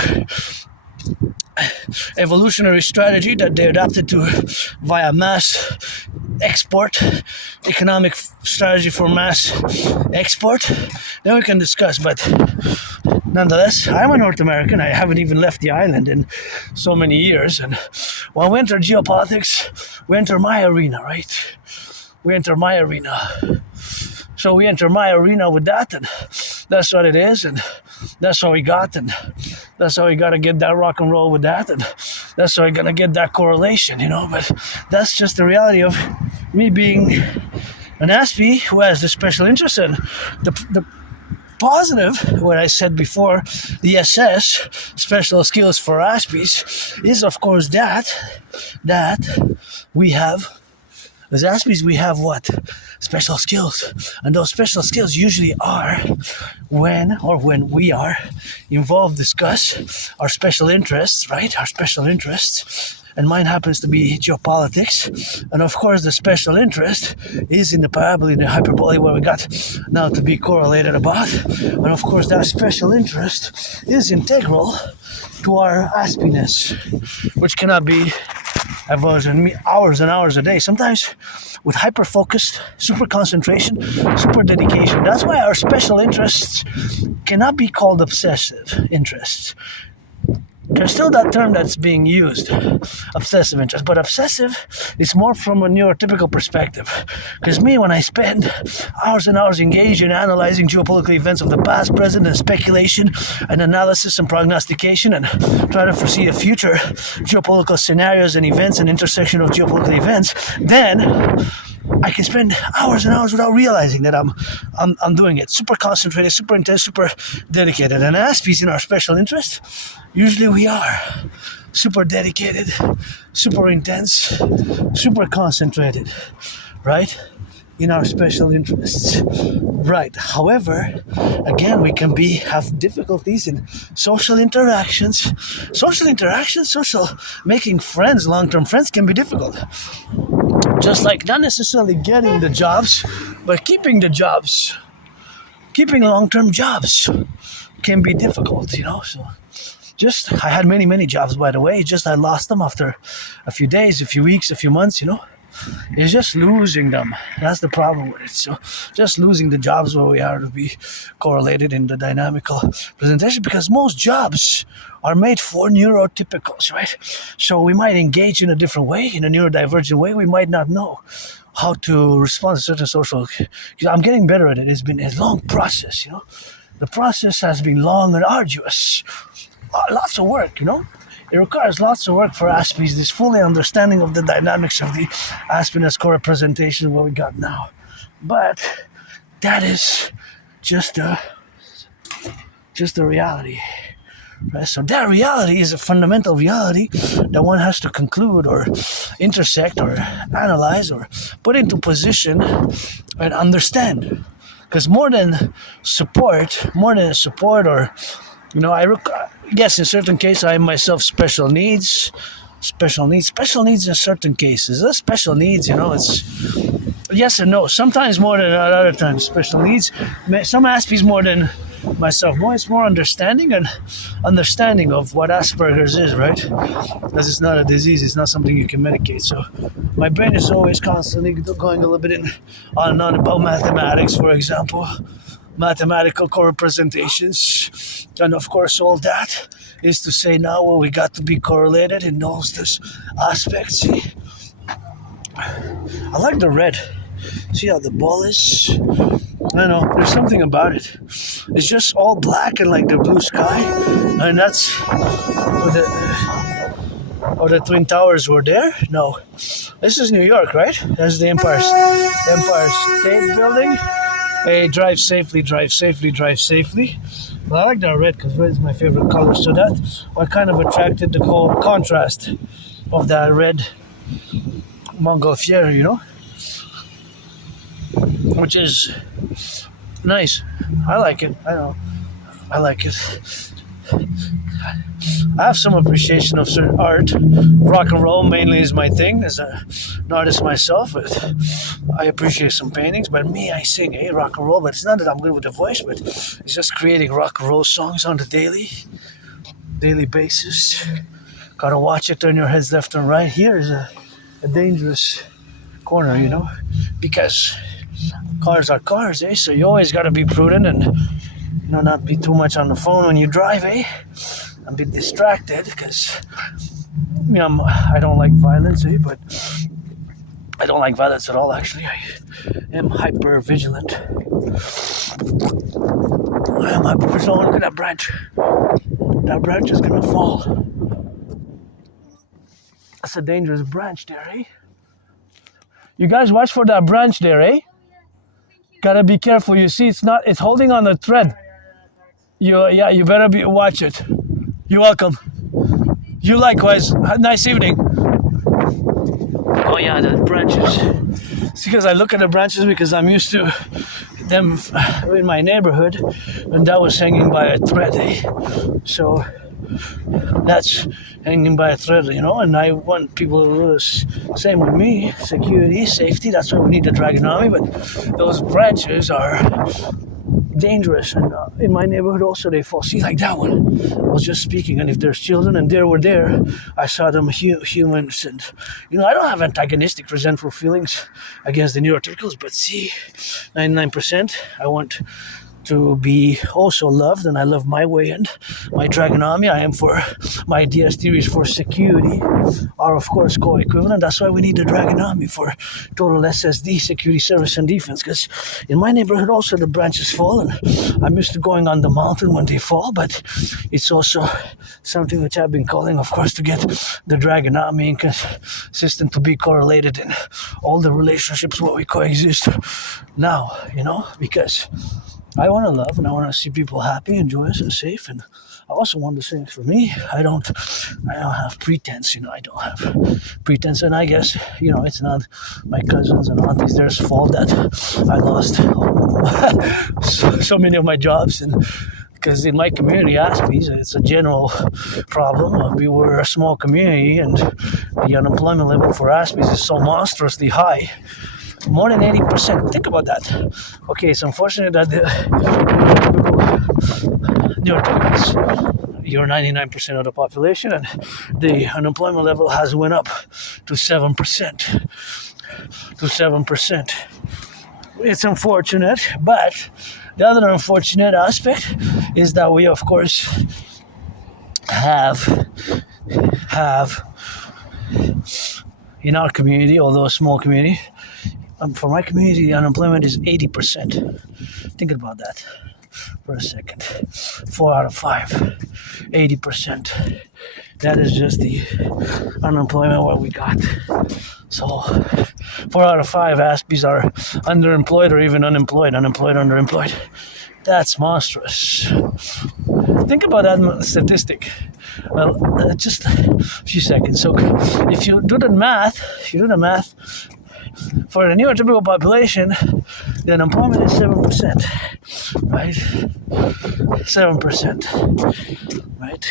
evolutionary strategy that they adapted to via mass export, economic strategy for mass export, then we can discuss. But nonetheless, I'm a North American. I haven't even left the island in so many years, and when we enter geopolitics, we enter my arena, right? We enter my arena. So we enter my arena with that, and that's what it is, and that's what we got, and that's how we got to get that rock and roll with that, and that's how we're going to get that correlation, But that's just the reality of me being an Aspie who has the special interest, and the positive, what I said before, the SS, special skills for Aspies, is of course that we have, as Aspies, we have what? Special skills. And those special skills usually are when we are involved, discuss our special interests, right? Our special interests. And mine happens to be geopolitics. And of course, the special interest is in the parabola, in the hyperbole, where we got now to be correlated about. And of course, that special interest is integral to our Aspieness, which cannot be hours and hours a day. Sometimes with hyper-focused, super concentration, super dedication. That's why our special interests cannot be called obsessive interests. There's still that term that's being used, obsessive interest, but obsessive is more from a neurotypical perspective. Because me, when I spend hours and hours engaged in analyzing geopolitical events of the past, present, and speculation, and analysis and prognostication, and try to foresee the future geopolitical scenarios and events and intersection of geopolitical events, then I can spend hours and hours without realizing that I'm doing it. Super concentrated, super intense, super dedicated. And Aspies in our special interest, usually we are super dedicated, super intense, super concentrated, right? In our special interests, right? However, again, we can have difficulties in social interactions. Social making friends, long-term friends can be difficult. Just like not necessarily getting the jobs, but keeping the jobs, keeping long-term jobs can be difficult, So I had many jobs, by the way. Just I lost them after a few days, a few weeks, a few months, is just losing them. That's the problem with it. So just losing the jobs where we are to be correlated in the dynamical presentation, because most jobs are made for neurotypicals, right? So we might engage in a different way, in a neurodivergent way. We might not know how to respond to certain social. I'm getting better at it. It's been a long process, you know. The process has been long and arduous. Lots of work, you know. It requires lots of work for Aspies, this fully understanding of the dynamics of the Aspie as co-representation, what we got now. But that is just a reality. Right? So that reality is a fundamental reality that one has to conclude or intersect or analyze or put into position and understand. Because more than support or, you know, yes, in certain cases I myself special needs in certain cases. The special needs, you know, it's yes and no. Sometimes more than other times. Special needs, some Aspies more than myself. It's more understanding of what Asperger's is, right? Because it's not a disease. It's not something you can medicate. So my brain is always constantly going a little bit on and on about mathematics, for example. Mathematical co-representations, and of course all that is to say now where we got to be correlated in those aspects. See? I like the red. See how the ball is? I know, there's something about it. It's just all black and like the blue sky, and that's the Twin Towers were there? No. This is New York, right? That's the Empire State Building. Hey, drive safely. Well, I like that red because red is my favorite color. So that's what kind of attracted the whole contrast of that red Montgolfier, you know? Which is nice. I like it. I like it. I have some appreciation of certain art. Rock and roll mainly is my thing as an artist myself, but I appreciate some paintings. But me, I sing rock and roll, but it's not that I'm good with the voice, but it's just creating rock and roll songs on the daily basis. Gotta watch it, turn your heads left and right. Here is a dangerous corner, you know, because cars are cars, so you always gotta be prudent and, you know, not be too much on the phone when you drive, and be distracted, because, you know, I don't like violence, but I don't like violence at all, actually. I am hyper vigilant. Look at that branch. That branch is gonna fall. That's a dangerous branch there, You guys watch for that branch there, Gotta be careful. You see, it's holding on the thread. You better watch it. You're welcome. You likewise. Nice evening. Oh yeah, the branches. It's because I look at the branches because I'm used to them in my neighborhood, and that was hanging by a thread. So that's hanging by a thread, you know, and I want people to do the same with me. Security, safety, that's why we need the Draconis, but those branches are dangerous, and in my neighborhood also they fall. See, like that one, I was just speaking, and if there's children and they were there, I saw them humans, and, you know, I don't have antagonistic resentful feelings against the neurotypicals, but see, 99%, I want to be also loved, and I love my way, and my Draconis, I am for my DS theories for security are of course co-equivalent. That's why we need the Draconis for total SSD, security, service, and defense, because in my neighborhood also the branches fall, and I'm used to going on the mountain when they fall, but it's also something which I've been calling, of course, to get the Draconis consistent to be correlated in all the relationships where we coexist now, you know, because I want to love, and I want to see people happy and joyous and safe, and I also want the same for me. I don't have pretense, you know. I don't have pretense, and I guess, you know, it's not my cousins and aunties there's fault that I lost so many of my jobs, and because in my community, Aspies, it's a general problem. We were a small community, and the unemployment level for Aspies is so monstrously high. More than 80%. Think about that. Okay, it's unfortunate that the neurotypicals, you're 99% of the population, and the unemployment level has went up to 7%. to 7%. It's unfortunate, but the other unfortunate aspect is that we, of course, have in our community, although a small community, for my community, the unemployment is 80%. Think about that for a second. 4 out of 5, 80%. That is just the unemployment what we got. So 4 out of 5 Aspies are underemployed or even unemployed, underemployed. That's monstrous. Think about that statistic. Well, just a few seconds. So if you do the math, for the neurotypical population, the unemployment is 7%, right? 7%, right?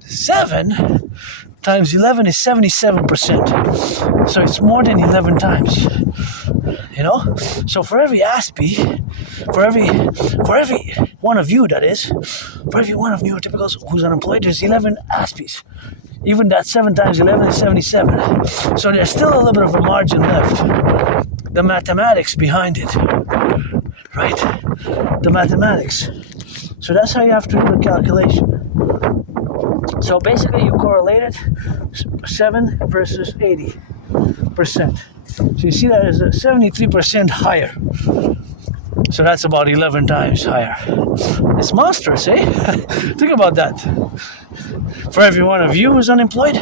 7 times 11 is 77%. So it's more than 11 times, you know? So for every Aspie, for every one of you, that is, for every one of neurotypicals who's unemployed, there's 11 Aspies. Even that 7 times 11 is 77. So there's still a little bit of a margin left. The mathematics behind it, right? The mathematics. So that's how you have to do the calculation. So basically you correlated 7 versus 80%. So you see that is 73% higher. So that's about 11 times higher. It's monstrous, eh? Think about that. For every one of you who's unemployed,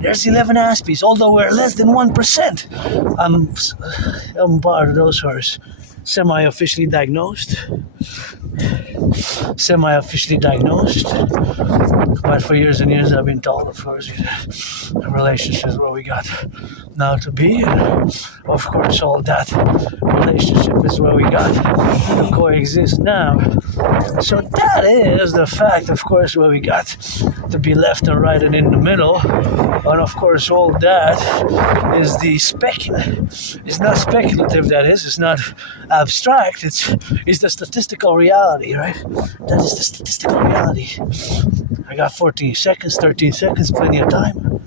there's 11 Aspies, although we're less than 1%. I'm part of those who are semi-officially diagnosed. But for years and years I've been told, of course, the relationships where we got now to be, and of course all that relationship is where we got to coexist now. So that is the fact, of course, where we got to be left and right and in the middle. And of course all that is the it's not speculative, that is, it's not abstract, it's the statistical reality, right? That is the statistical reality. I got 14 seconds, 13 seconds, plenty of time.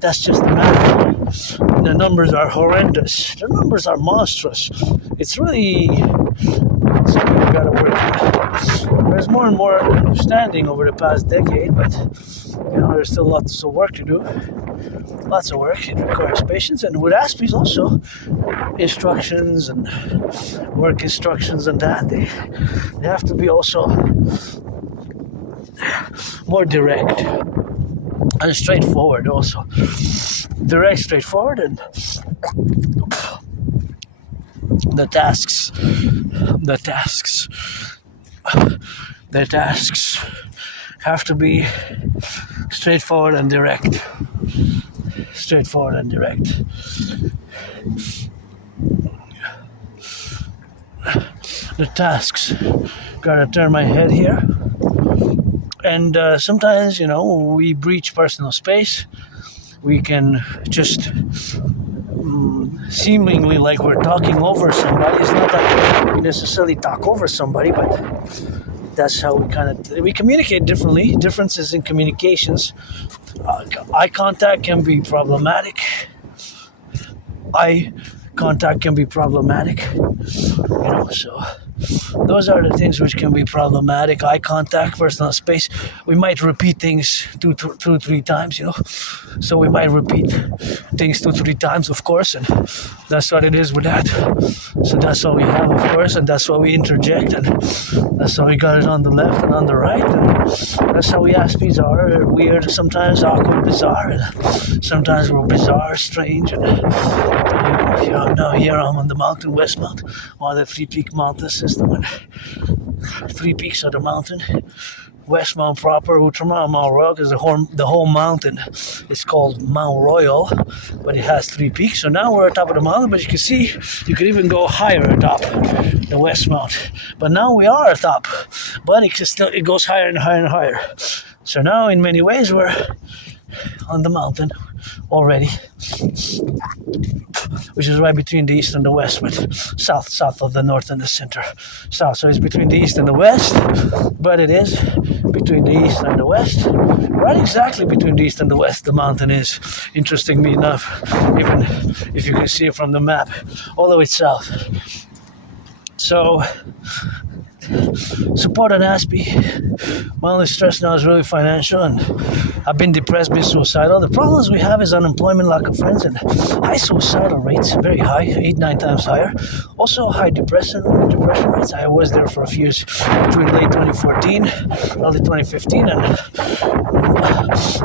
That's just the math. The numbers are horrendous. The numbers are monstrous. It's really something we gotta work on. There's more and more understanding over the past decade, but there's still lots of work to do. Lots of work. It requires patience, and with Aspies also, instructions and work instructions and that they have to be also more direct and straightforward also. Direct, straightforward, and the tasks have to be straightforward and direct. The tasks, gotta turn my head here. And sometimes, we breach personal space. We can just seemingly like we're talking over somebody. It's not that we necessarily talk over somebody, but that's how we communicate differently. Differences in communications. Eye contact can be problematic. So those are the things which can be problematic. Eye contact, personal space. We might repeat things two, 3 times, So we might repeat things 2, 3 times, of course, and that's what it is with that. So that's what we have, of course, and that's what we interject, and that's how we got it on the left and on the right, and that's how we Aspies are. Weird, sometimes awkward, bizarre, and sometimes we're bizarre, strange, and now here I'm on the mountain, West Mount, on the 3-peak mountain system, and 3 peaks of the mountain. West Mount proper, Ultramount, Mount Royal, because the whole mountain is called Mount Royal, but it has 3 peaks. So now we're at the top of the mountain, but you can see you could even go higher atop the West Mount. But now we are atop, but it goes higher and higher and higher. So now in many ways we're on the mountain. already, which is right between the east and the west, but south of the north and the center. South, so it's between the east and the west, but it is between the east and the west. Right exactly between the east and the west, the mountain is, interestingly enough, even if you can see it from the map, all the way south. So, support N.A.C.W.P. My only stress now is really financial, and I've been depressed, been suicidal. The problems we have is unemployment, lack of friends, and high suicidal rates, very high, 8-9 times higher. Also high depression rates. I was there for a few years between late 2014, early 2015, and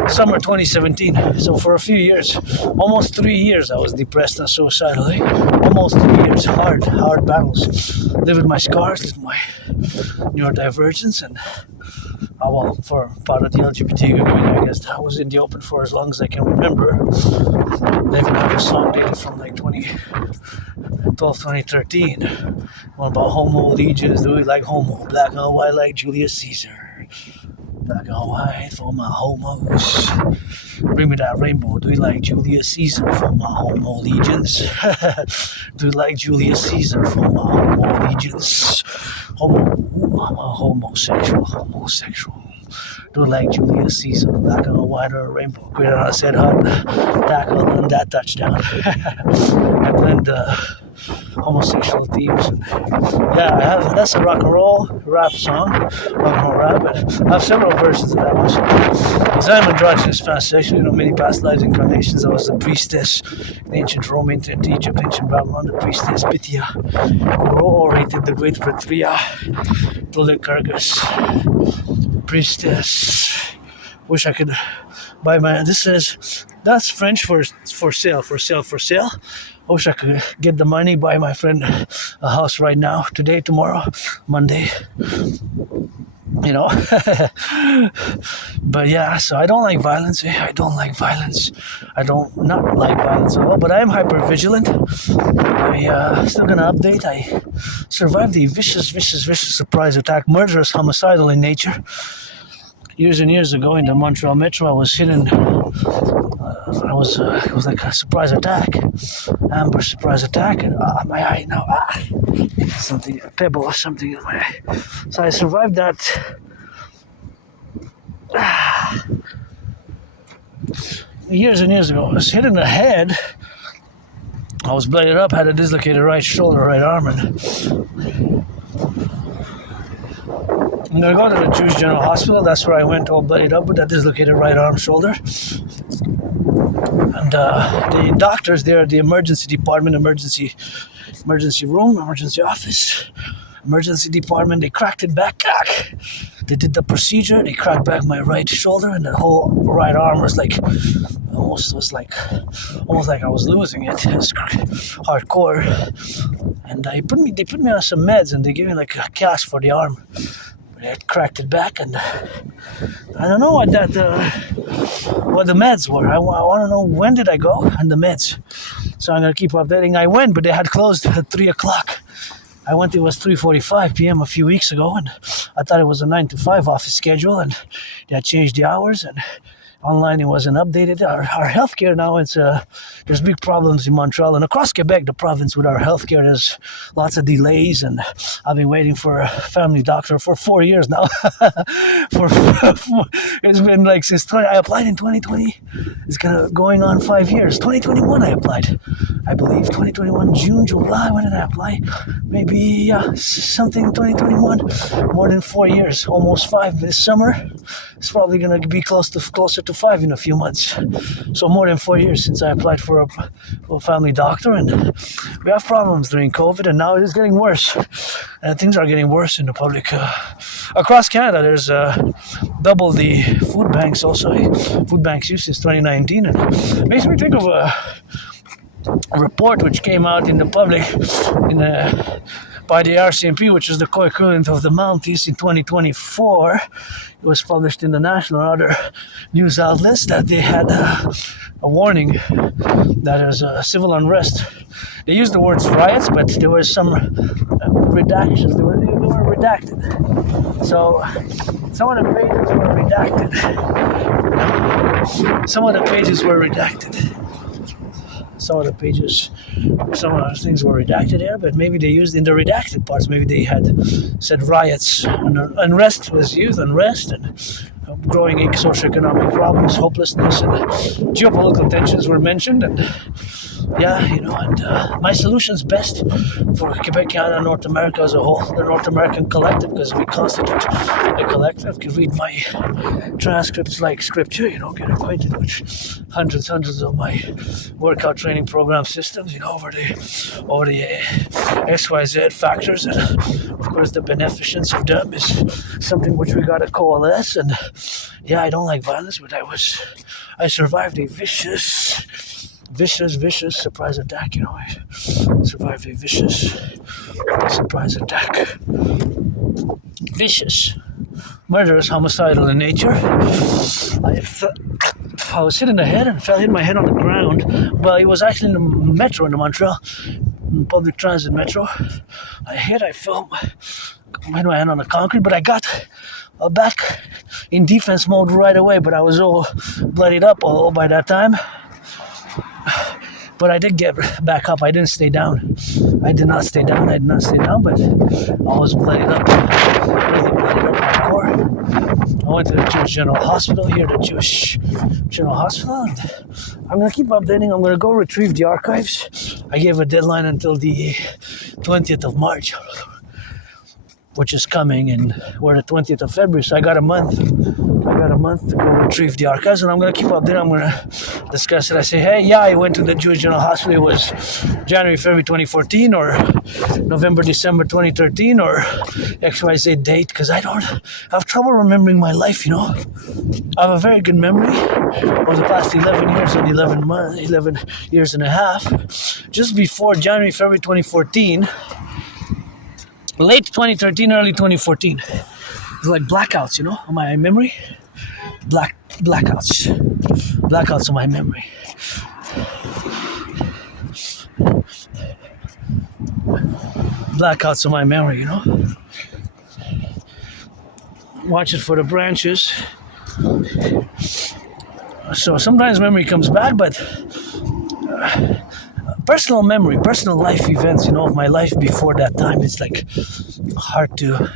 summer 2017. So for a few years, almost 3 years, I was depressed and suicidal. Almost 3 years, hard battles. Live with my scars, with my neurodivergence, and for part of the LGBT community, I guess I was in the open for as long as I can remember. They even have a song dated from like 2012, 2013, one about homo legions. Do we like homo? Black and white like Julius Caesar. Black and white for my homos. Bring me that rainbow. Do you like Julius Caesar for my homo legions? Do you like Julius Caesar for my homo legions? I'm a homosexual. Do you like Julius Caesar? Black and white or rainbow? Greater I said hot. Tackle and that touchdown. I blend homosexual themes. And yeah, that's a rock and roll rap song. Rock and roll rap, but I have several versions of that one song. Because I'm androgynous pansexual, many past lives incarnations. I was a priestess in ancient Rome, ancient Egypt, ancient Babylon, the priestess Pythia, who orated the great Privee, Publik, priestess. Wish I could buy my. That's French for sale. I wish I could get the money, buy my friend a house right now, today, tomorrow, Monday. You know. But yeah, so I don't like violence. I don't like violence. Not like violence at all, but I am hyper vigilant. I still gonna update. I survived the vicious surprise attack, murderous, homicidal in nature. Years and years ago in the Montreal Metro, I was hidden. It was like a surprise attack, ambush surprise attack, and my eye now, something, a pebble or something in my eye. So I survived that. Years and years ago, I was hit in the head. I was blooded up, had a dislocated right shoulder, right arm, and I'm gonna go to the Jewish General Hospital. That's where I went, all bloodied up with that dislocated right arm, shoulder. And the doctors there, the emergency department, emergency room, emergency office, emergency department, they cracked it back. They did the procedure. They cracked back my right shoulder, and the whole right arm was like, almost like I was losing it. It was hardcore. And they put me on some meds, and they gave me like a cast for the arm. They cracked it back, and I don't know what the meds were. I want to know, when did I go and the meds. So I'm gonna keep updating. I went, but they had closed at 3:00. I went. It was 3:45 p.m. a few weeks ago, and I thought it was a 9 to 5 office schedule, and they had changed the hours, and online it wasn't updated. Our healthcare now, there's big problems in Montreal and across Quebec, the province, with our healthcare. There's lots of delays, and I've been waiting for a family doctor for 4 years now. It's been like since I applied in 2020. It's going on 5 years. 2021 I applied, I believe. 2021 June, July. When did I apply? Maybe something 2021. More than 4 years, almost 5 this summer. It's probably gonna be closer to 5 in a few months. So more than 4 years since I applied for a family doctor, and we have problems during COVID, and now it is getting worse. And things are getting worse in the public. Across Canada, there's double the food banks also. Food banks used since 2019, and it makes me think of a report which came out in the public by the RCMP, which is the co-equivalent of the Mounties in 2024. It was published in the National and other news outlets that they had a warning that there's a civil unrest. They used the words riots, but there were some redactions. They were redacted. So some of the pages were redacted. Some of the things were redacted there, but maybe they used in the redacted parts, maybe they had said riots. Unrest was used, unrest and growing socioeconomic problems, hopelessness, and geopolitical tensions were mentioned. And my solution's best for Quebec, Canada, North America as a whole, the North American Collective, because we constitute a collective. You can read my transcripts like scripture, get acquainted with hundreds of my workout training program systems, over the XYZ factors, and of course the beneficence of them is something which we gotta coalesce. And I don't like violence, but I survived a vicious surprise attack. I survived a vicious surprise attack. Vicious, murderous, homicidal in nature. I was hitting the head and hit my head on the ground. Well, it was actually in the metro in Montreal, in public transit metro. I hit my hand on the concrete, but I got back in defense mode right away. But I was all bloodied up all by that time. But I did get back up. I didn't stay down. I did not stay down, but I was bloodied up. Really bloodied up hardcore. I went to the Jewish General Hospital here, the Jewish General Hospital. And I'm going to keep updating. I'm going to go retrieve the archives. I gave a deadline until the 20th of March, which is coming, and we're the 20th of February, so I got a month to go retrieve the archives, and I'm going to keep updating. I'm going to discuss it. I say, hey, I went to the Jewish General Hospital. It was January, February 2014, or November, December 2013, or XYZ date, because I don't have trouble remembering my life, I have a very good memory of the past 11 years and 11 years and a half. Just before January, February 2014, late 2013, early 2014. It's like blackouts, on my memory. Blackouts on my memory. Blackouts on my memory, Watch it for the branches. So sometimes memory comes back, but personal memory, personal life events, of my life before that time, it's like hard to,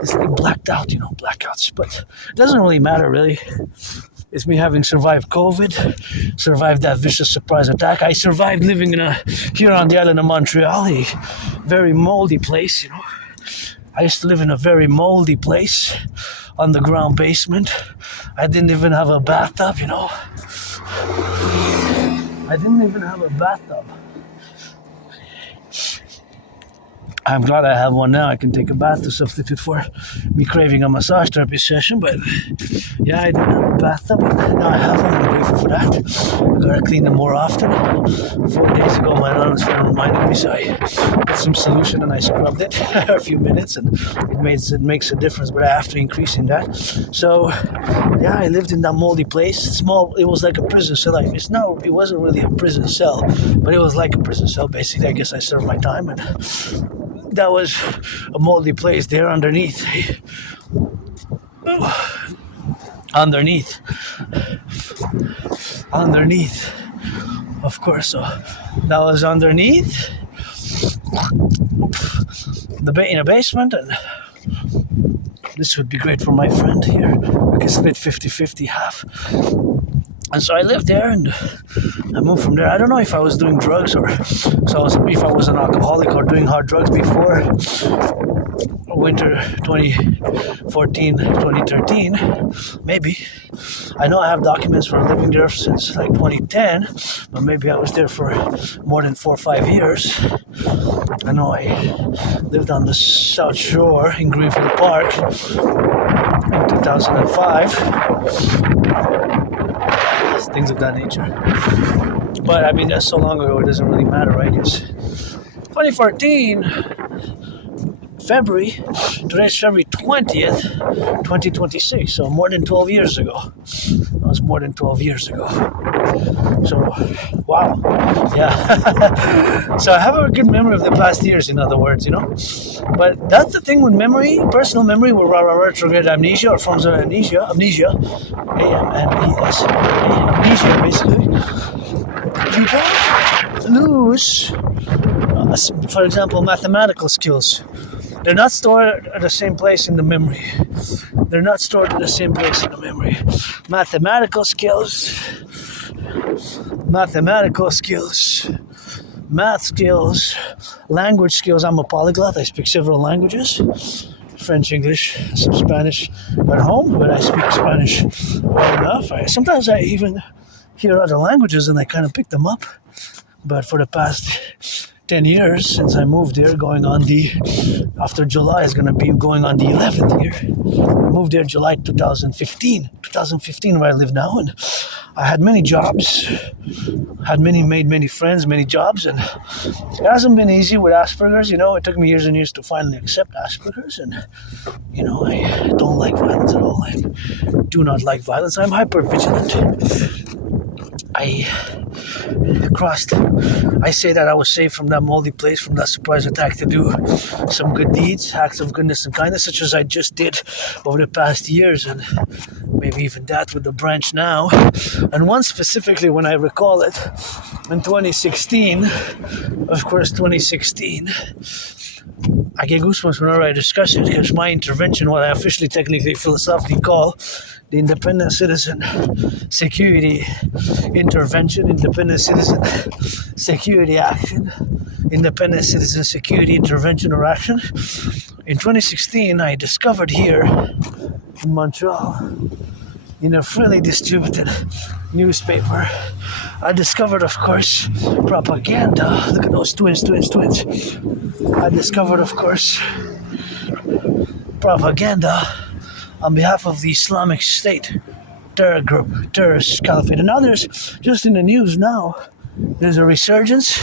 it's like blacked out, blackouts. But it doesn't really matter, really. It's me having survived COVID, survived that vicious surprise attack. I survived living here on the island of Montreal, a very moldy place, I used to live in a very moldy place, underground basement. I didn't even have a bathtub, I didn't even have a bathtub. I'm glad I have one now. I can take a bath to substitute for me craving a massage therapy session. But I didn't have a bathtub, but now I have one. I'm grateful for that. I gotta clean them more often. 4 days ago, my anonymous friend reminded me, so I put some solution and I scrubbed it for a few minutes, and it makes a difference. But I have to increase in that. So I lived in that moldy place. Small. It was like a prison cell. It wasn't really a prison cell, but it was like a prison cell. Basically, I guess I served my time, and that was a moldy place there underneath. Underneath, of course. So that was underneath in a basement, and this would be great for my friend here. I can split 50-50 half. And so I lived there, and I moved from there. I don't know if I was doing drugs if I was an alcoholic or doing hard drugs before winter 2014, 2013, maybe. I know I have documents for living there since like 2010, but maybe I was there for more than 4 or 5 years. I know I lived on the South Shore in Greenfield Park in 2005. Things of that nature. But I mean, that's so long ago, it doesn't really matter, right? Because 2014, February, today's February 20th, 2026, so more than 12 years ago. That was more than 12 years ago. So, wow. Yeah. So I have a good memory of the past years, in other words, you know? But that's the thing with memory, personal memory, with retrograde amnesia or forms of amnesia, A-M-N-E-S, amnesia, basically. You don't lose, for example, mathematical skills. They're not stored at the same place in the memory. They're not stored at the same place in the memory. Mathematical skills, math skills, language skills. I'm a polyglot. I speak several languages. French, English, some Spanish at home, but I speak Spanish well enough. Sometimes I even hear other languages and I kind of pick them up. But for the past 10 years since I moved here, after July is going to be going on the 11th year. I moved here July 2015 where I live now, and I had many jobs, made many friends, many jobs, and it hasn't been easy with Asperger's, you know. It took me years and years to finally accept Asperger's, and, you know, I don't like violence at all. I do not like violence. I'm hyper-vigilant. I say that I was saved from that moldy place, from that surprise attack, to do some good deeds, acts of goodness and kindness, such as I just did over the past years, and maybe even that with the branch now. And one specifically, when I recall it, in 2016, of course, I get goosebumps whenever I discuss it, because my intervention, what I officially, technically, philosophically call the Independent Citizen Security Intervention, Independent Citizen Security Action, Independent Citizen Security Intervention or Action. In 2016, I discovered here in Montreal, in a freely distributed newspaper, I discovered, of course, propaganda. Look at those twins. I discovered, of course, propaganda on behalf of the Islamic State terror group, terrorist caliphate. And now there's, just in the news now, there's a resurgence,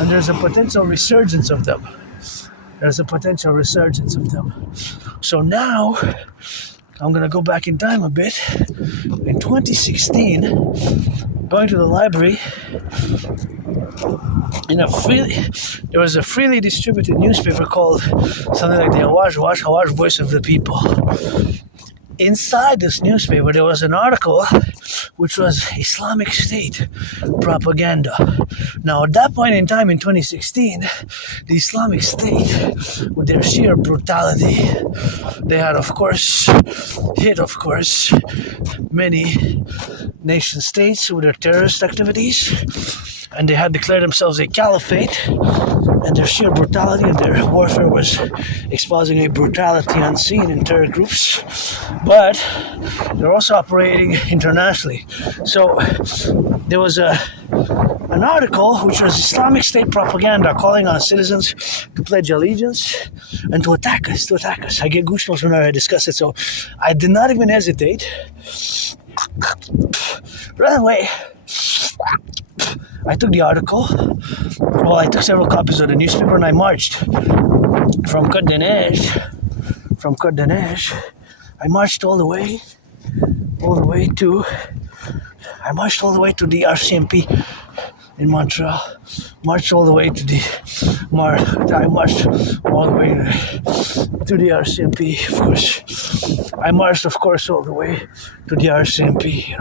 and there's a potential resurgence of them. So now, I'm going to go back in time a bit. In 2016, going to the library, there was a freely distributed newspaper called something like the Hawaj Voice of the People. Inside this newspaper, there was an article which was Islamic State propaganda. Now, at that point in time in 2016, the Islamic State, with their sheer brutality, they had, of course, hit, many nation states with their terrorist activities, and they had declared themselves a caliphate, and their sheer brutality and their warfare was exposing a brutality unseen in terror groups. But they're also operating internationally. So there was an article which was Islamic State propaganda calling on citizens to pledge allegiance and to attack us. I get goosebumps whenever I discuss it, so I did not even hesitate. Right away, I took the article. Well, I took several copies of the newspaper and I marched from Côte d'Ivoire. I marched all the way to the RCMP in Montreal. I marched all the way to the RCMP, of course. I marched, of course, all the way to the RCMP,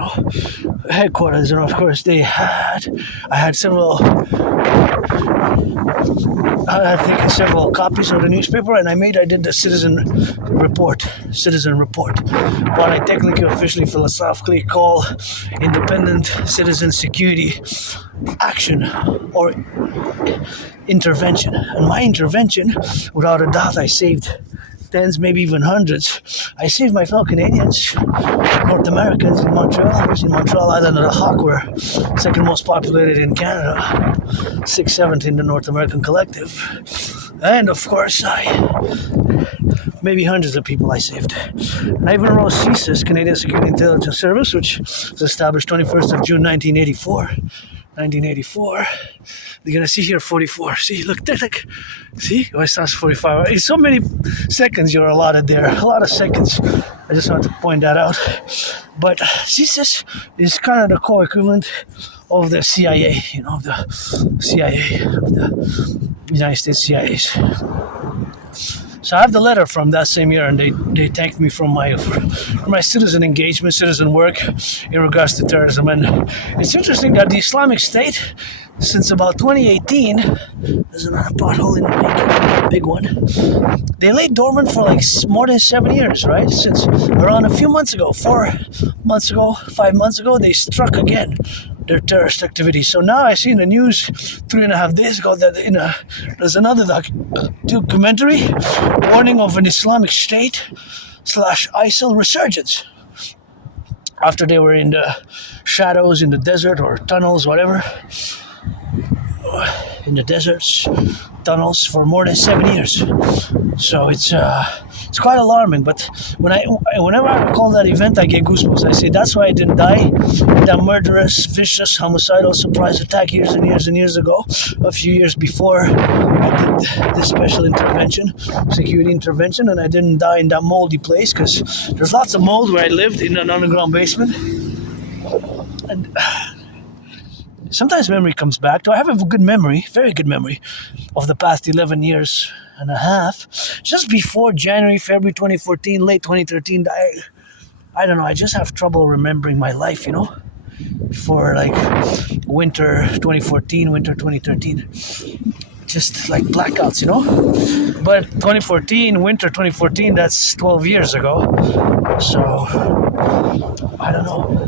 headquarters, and of course I had several copies of the newspaper, and I did the citizen report, what I technically, officially, philosophically call independent citizen security action or intervention. And my intervention, without a doubt, I saved tens, maybe even hundreds. I saved my fellow Canadians, North Americans in Montreal. I was in Montreal, Island of the Hawk, we're second most populated in Canada, 6th, 7th in the North American Collectif. And of course, maybe hundreds of people I saved. And I even wrote CSIS, Canadian Security Intelligence Service, which was established 21st of June 1984. 1984. You're gonna see here 44. See, look, see, oh, it sounds 45. In so many seconds you're allotted there. A lot of seconds. I just want to point that out. But CSIS is kind of the co-equivalent of the CIA, the CIA, of the United States CIAs. So I have the letter from that same year, and they thanked me for my citizen engagement, citizen work in regards to terrorism. And it's interesting that the Islamic State, since about 2018, there's another pothole in the big one. They lay dormant for like more than 7 years, right? Since around a few months ago, 4 months ago, 5 months ago, they struck again their terrorist activity. So now I see in the news 3.5 days ago that there's another documentary warning of an Islamic State / ISIL resurgence after they were in the shadows in the desert or tunnels, whatever, in the deserts, tunnels for more than 7 years. So it's quite alarming. But whenever I recall that event, I get goosebumps. I say that's why I didn't die in that murderous, vicious, homicidal surprise attack years and years and years ago, a few years before I did this special intervention, security intervention, and I didn't die in that moldy place because there's lots of mold where I lived in an underground basement. And sometimes memory comes back. I have a good memory, very good memory, of the past 11 years and a half. Just before January, February 2014, late 2013, I don't know, I just have trouble remembering my life, for like winter 2014, winter 2013. Just like blackouts, But 2014, winter 2014, that's 12 years ago. So, I don't know.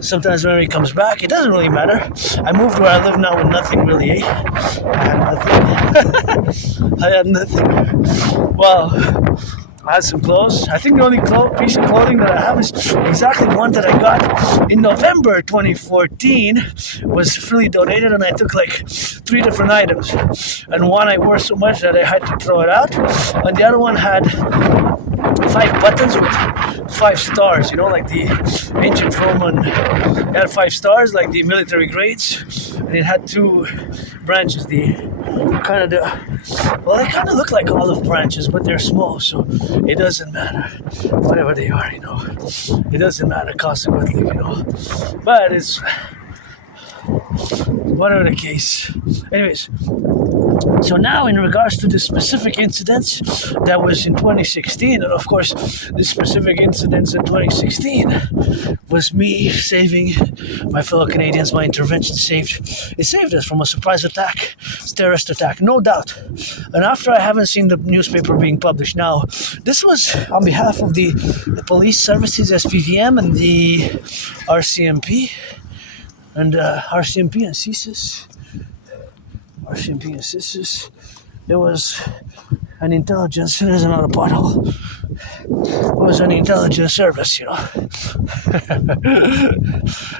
Sometimes memory comes back. It doesn't really matter. I moved where I live now with nothing really, I had nothing. Well, I had some clothes. I think the only piece of clothing that I have is exactly one that I got in November 2014. Was freely donated, and I took like 3 different items. And one I wore so much that I had to throw it out. And the other one had 5 buttons with 5 stars, like the ancient Roman. It had 5 stars, like the military grades, and it had 2 branches. They kind of look like olive branches, but they're small, so it doesn't matter. Whatever they are, it doesn't matter consequently, But it's whatever the case. Anyways. So now in regards to the specific incidents that was in 2016, and of course the specific incidents in 2016 was me saving my fellow Canadians. My intervention saved us from a surprise attack, terrorist attack, no doubt. And after I haven't seen the newspaper being published now, this was on behalf of the police services, SPVM, and the RCMP, and RCMP and CSIS. RCMP and CSIS. It was an intelligence. There's another pothole. It was an intelligence service,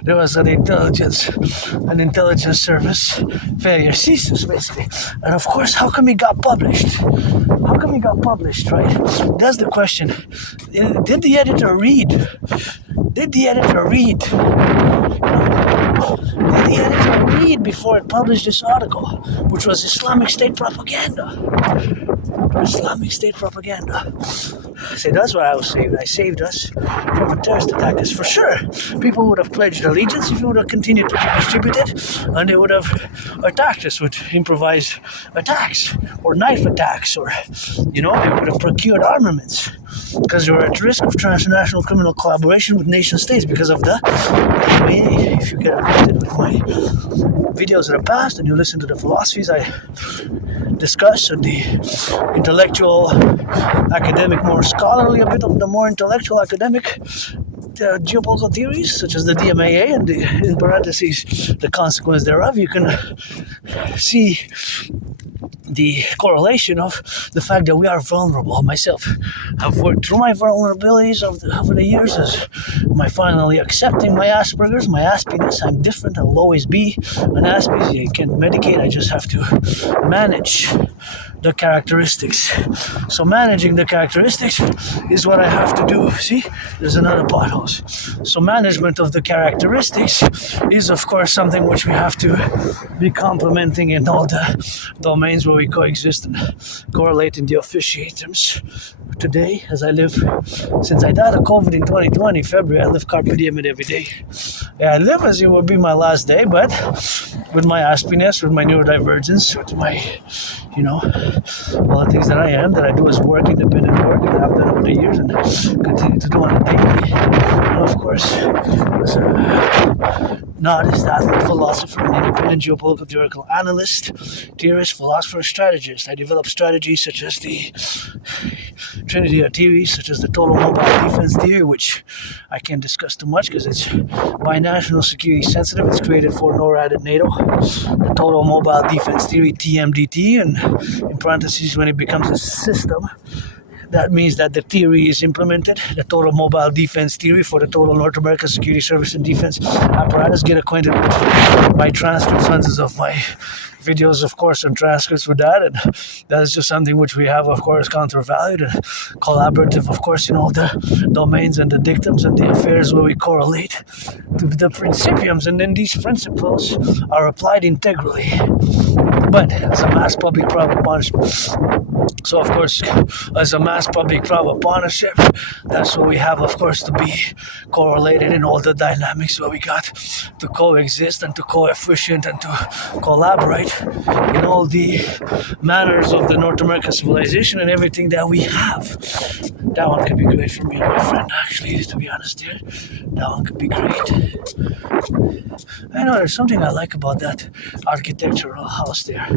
There was an intelligence service failure, CSIS, basically. And of course, how come it got published? Right? That's the question. Did the editor read? Did the editor read before it published this article, which was Islamic State propaganda? See, that's why I was saved. I saved us from a terrorist attack. Because for sure, people would have pledged allegiance if it would have continued to be distributed, and they would have attacked us with improvised attacks or knife attacks, or they would have procured armaments because they were at risk of transnational criminal collaboration with nation states because of the way. If you get acquainted with my videos of the past and you listen to the philosophies I discuss, and the intellectual, academic, more scholarly, a bit of the more intellectual, academic geopolitical theories, such as the DMAA and in parentheses, the consequence thereof, you can see the correlation of the fact that we are vulnerable. Myself, I've worked through my vulnerabilities over the years, as my finally accepting my Asperger's, my Aspiesque. I'm different. I will always be an Aspiesque. I can't medicate. I just have to manage the characteristics. So managing the characteristics is what I have to do. See, there's another pothole. So management of the characteristics is of course something which we have to be complementing in all the domains where we coexist and correlate in the officiatums. Today, as I live, since I died of COVID in 2020, February, I live carpe diem every day. Yeah, I live as it would be my last day, but with my aspiness, with my neurodivergence, with my, all the things that I do as work, independent work, and I've done over the years and continue to do on a daily. And of course, as a novice athlete, philosopher, and independent geopolitical theoretical analyst, theorist, philosopher, strategist, I develop strategies such as the Trinity of theories, such as the total mobile defense theory, which I can't discuss too much because it's binational security sensitive. It's created for NORAD and NATO. The total mobile defense theory, TMDT, and in parentheses, when it becomes a system, that means that the theory is implemented. The total mobile defense theory for the total North American security service and defense apparatus. Get acquainted with my transcripts, hundreds of my videos, of course, and transcripts with that. And that is just something which we have, of course, countervalued and collaborative, of course, in all the domains and the dictums and the affairs where we correlate to the principiums. And then these principles are applied integrally. But as a mass public-private partnership, so of course, as a mass public-private partnership, that's what we have, of course, to be correlated in all the dynamics where we got to coexist and to coefficient and to collaborate in all the manners of the North American civilization and everything that we have. That one could be great for me and my friend, actually, to be honest here. That one could be great. I know there's something I like about that architectural house there.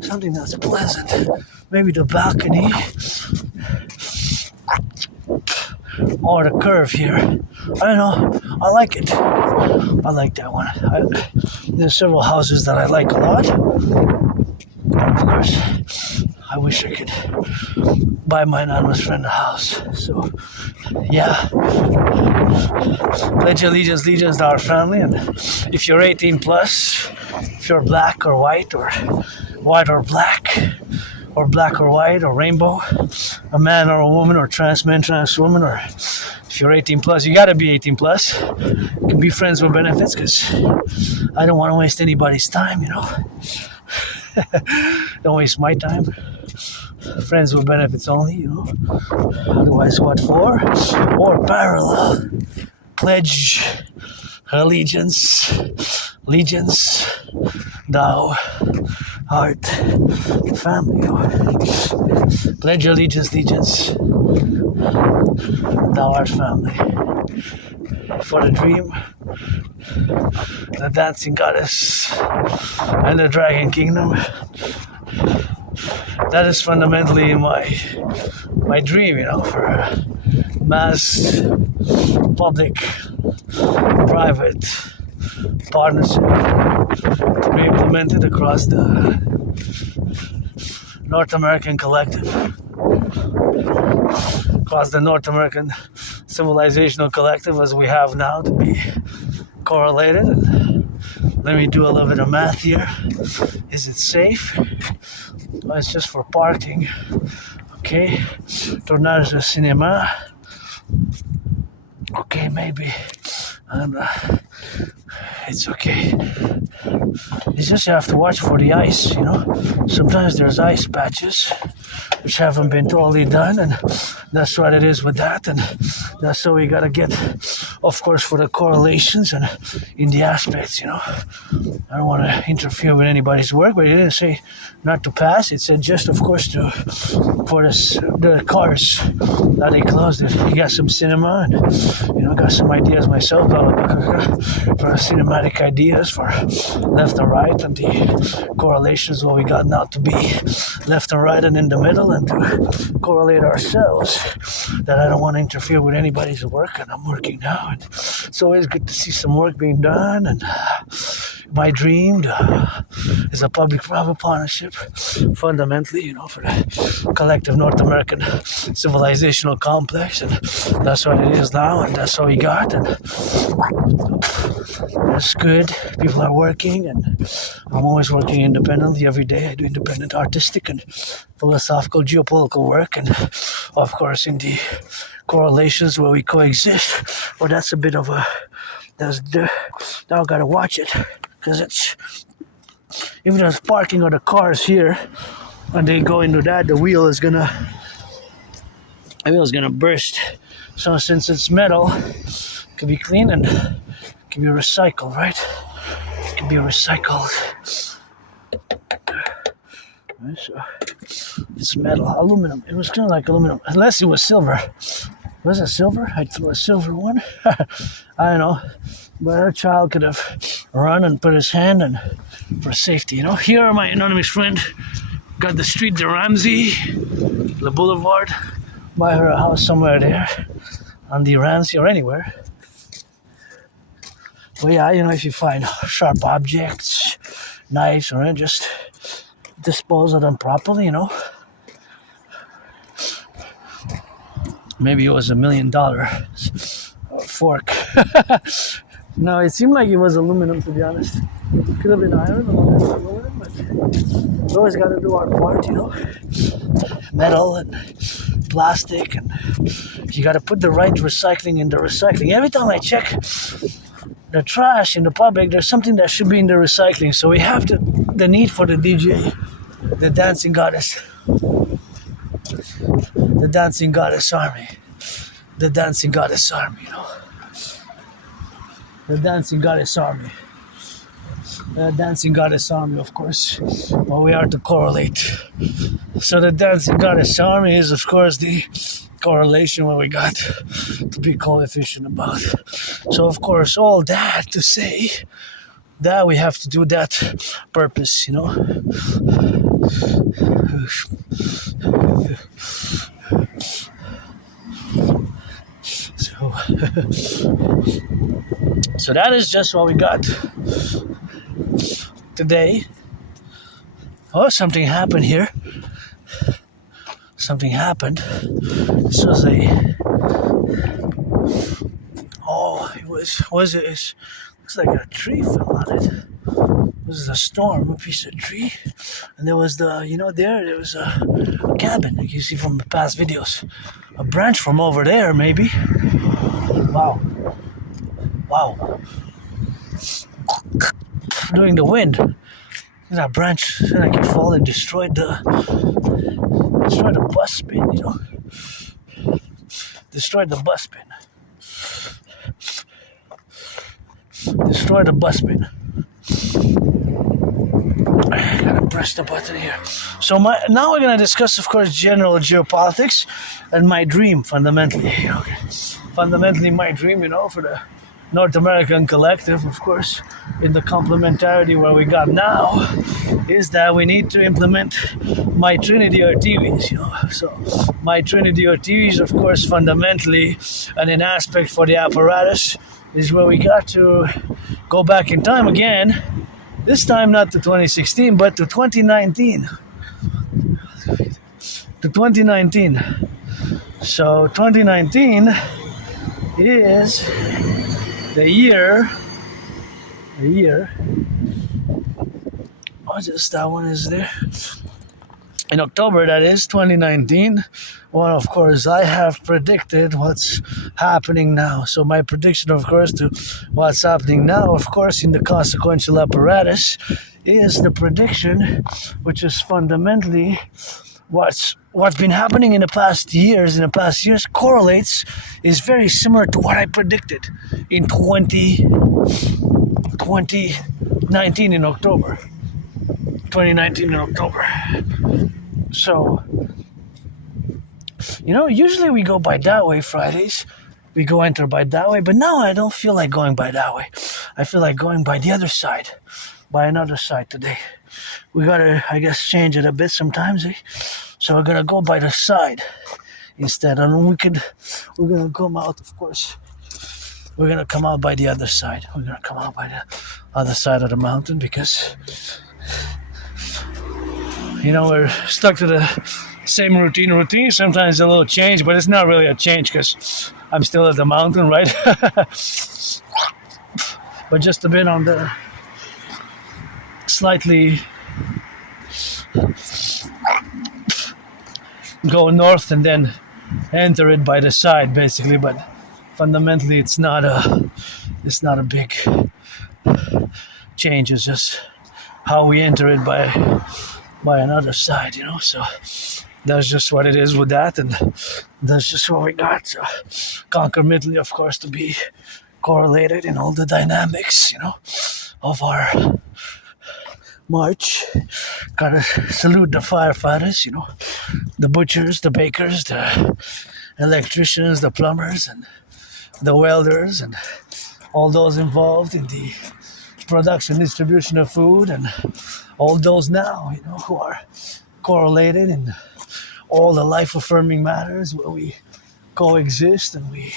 Something that's pleasant. Maybe the balcony or the curve here. I don't know. I like it. I like that one. There's several houses that I like a lot. And of course, I wish I could buy my anonymous friend a house. So, yeah. Pledge allegiance to our family. And if you're 18 plus, if you're black or white or black, or black or white or rainbow, a man or a woman or trans man, trans woman, or if you're 18 plus, you gotta be 18 plus. You can be friends with benefits because I don't want to waste anybody's time, Don't waste my time. Friends with benefits only, Otherwise, what for? Or parallel. Pledge allegiance, thou art family. Pledge allegiance, thou art family. For the dream, the dancing goddess, and the dragon kingdom. That is fundamentally my dream, for mass, public, private partnership to be implemented across the North American collective, across the North American civilizational collective as we have now, to be correlated. And let me do a little bit of math here. Is it safe? Well, it's just for parking. Okay. Tournage de cinéma. Okay, maybe. It's okay. It's just you have to watch for the ice, Sometimes there's ice patches which haven't been totally done, and that's what it is with that. And that's how we gotta get, of course, for the correlations and in the aspects, I don't want to interfere with anybody's work, but it didn't say not to pass. It said just, of course, for the cars that they closed it. You got some cinema and, got some ideas myself for cinematic ideas for left and right, and the correlations what we got now to be left and right and in the middle, and to correlate ourselves. That I don't want to interfere with anybody's work, and I'm working now, and it's always good to see some work being done. And my dream is a public-private partnership, fundamentally, for the collective North American civilizational complex, and that's what it is now, and that's what we got. And That's good. People are working, and I'm always working independently every day. I do independent artistic and philosophical geopolitical work, and of course in the correlations where we coexist. Well, that's a bit of a now I gotta watch it because it's if there's parking of the cars here and they go into that, the wheel is gonna burst. So since it's metal, it can be cleaned and it can be recycled, right? It can be recycled. Right, so it's metal, aluminum. It was kind of like aluminum, unless it was silver. Was it silver? I'd throw a silver one. I don't know. But our child could have run and put his hand and for safety, Here are my anonymous friend. Got the street de Ramsey, the boulevard, by her house somewhere there, on the Ramsey or anywhere. Well, yeah, if you find sharp objects, knives, or just dispose of them properly, Maybe it was $1 million fork. No, it seemed like it was aluminum, to be honest. Could have been iron, aluminum, but we always got to do our part, Metal and plastic, and you got to put the right recycling in the recycling. Every time I check the trash in the public, there's something that should be in the recycling. So we have the need for the DJ, the dancing goddess. The dancing goddess army. The dancing goddess army, The dancing goddess army. The dancing goddess army, of course. Well, we are to correlate. So the dancing goddess army is, of course, the correlation where we got to be coefficient about. So, of course, all that to say that we have to do that purpose, So that is just what we got today. Oh, something happened here. Something happened. This was it looks like a tree fell on it. This is a storm, a piece of tree. And there was there was a cabin, like you see from the past videos. A branch from over there, maybe. Wow. During the wind, that branch like it fall and destroyed the bus bin, Destroyed the bus bin. Destroyed the bus bin. I gotta press the button here. So now we're gonna discuss, of course, general geopolitics and my dream, fundamentally. Okay. Fundamentally, my dream, for the North American Collectif, of course, in the complementarity where we got now, is that we need to implement my Trinity or TVs, So my Trinity or TVs, of course, fundamentally, and an aspect for the apparatus is where we got to go back in time again. This time not to 2016, but to 2019. To 2019. So 2019 is the year. Oh, just that one is there. In October, that is 2019. Well, of course, I have predicted what's happening now. So my prediction, of course, to what's happening now, of course, in the consequential apparatus, is the prediction, which is fundamentally what's been happening in the past years. Correlates, is very similar to what I predicted in 2019 in October. 2019 in October. So, usually we go by that way Fridays. We go enter by that way, but now I don't feel like going by that way. I feel like going by the other side, by another side today. We gotta, I guess, change it a bit sometimes, So we're gonna go by the side instead, and we're gonna come out, of course. We're gonna come out by the other side. We're gonna come out by the other side of the mountain because, we're stuck to the same routine. Sometimes a little change, but it's not really a change because I'm still at the mountain, right? but just a bit on the slightly go north and then enter it by the side, basically. But fundamentally, it's not a big change. It's just how we enter it by another side, So that's just what it is with that, and that's just what we got. So concomitantly, of course, to be correlated in all the dynamics, of our march. Gotta salute the firefighters, the butchers, the bakers, the electricians, the plumbers, and the welders, and all those involved in the production, distribution of food, and all those now, who are correlated in all the life-affirming matters where we coexist and we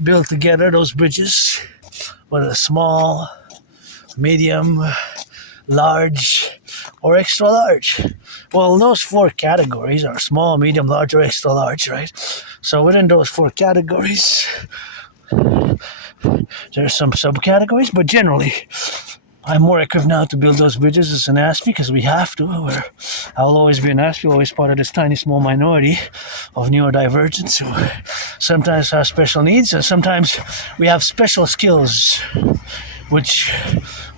build together those bridges, whether small, medium, large, or extra large. Well, those 4 categories are small, medium, large, or extra large, right? So within those 4 categories, there's some subcategories, but generally, I'm more equipped now to build those bridges as an Aspiesque because we have to. I'll always be an Aspiesque, always part of this tiny small minority of neurodivergents who sometimes have special needs, and sometimes we have special skills, which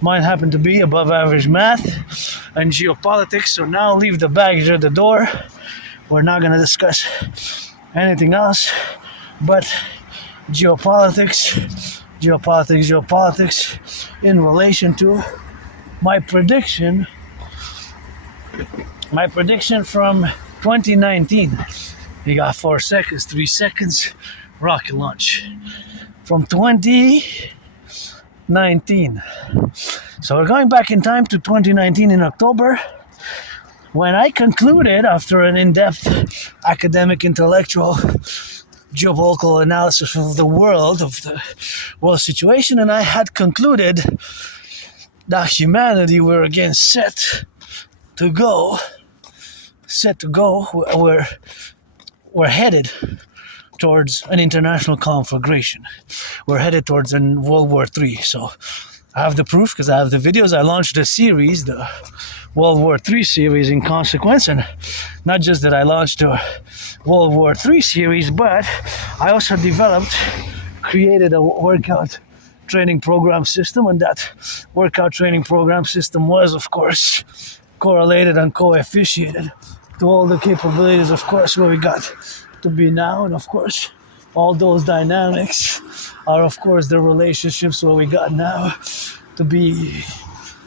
mine happen to be above average math and geopolitics. So now leave the baggage at the door. We're not going to discuss anything else but geopolitics in relation to my prediction from 2019. You got 4 seconds, 3 seconds, rocket launch. From 2019. So we're going back in time to 2019 in October, when I concluded, after an in-depth academic, intellectual, geopolitical analysis of the world situation, and I had concluded that humanity were again set to go. We're headed towards an international conflagration. We're headed towards World War III. So I have the proof because I have the videos. I launched a series, the World War III series, in consequence. And not just that I launched a World War III series, but I also created a workout training program system. And that workout training program system was, of course, correlated and coefficiented to all the capabilities, of course, where we got to be now. And of course, all those dynamics are, of course, the relationships where we got now to be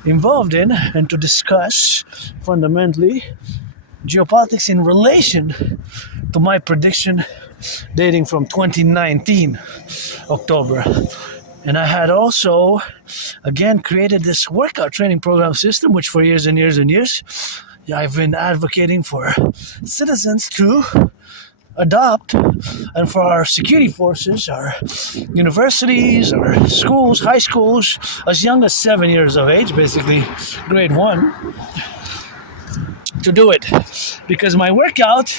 involved in and to discuss fundamentally geopolitics in relation to my prediction dating from 2019 October. And I had also again created this workout training program system, which for years and years and years I've been advocating for citizens to adopt, and for our security forces, our universities, our schools, high schools, as young as 7 years of age, basically grade 1, to do it. Because my workout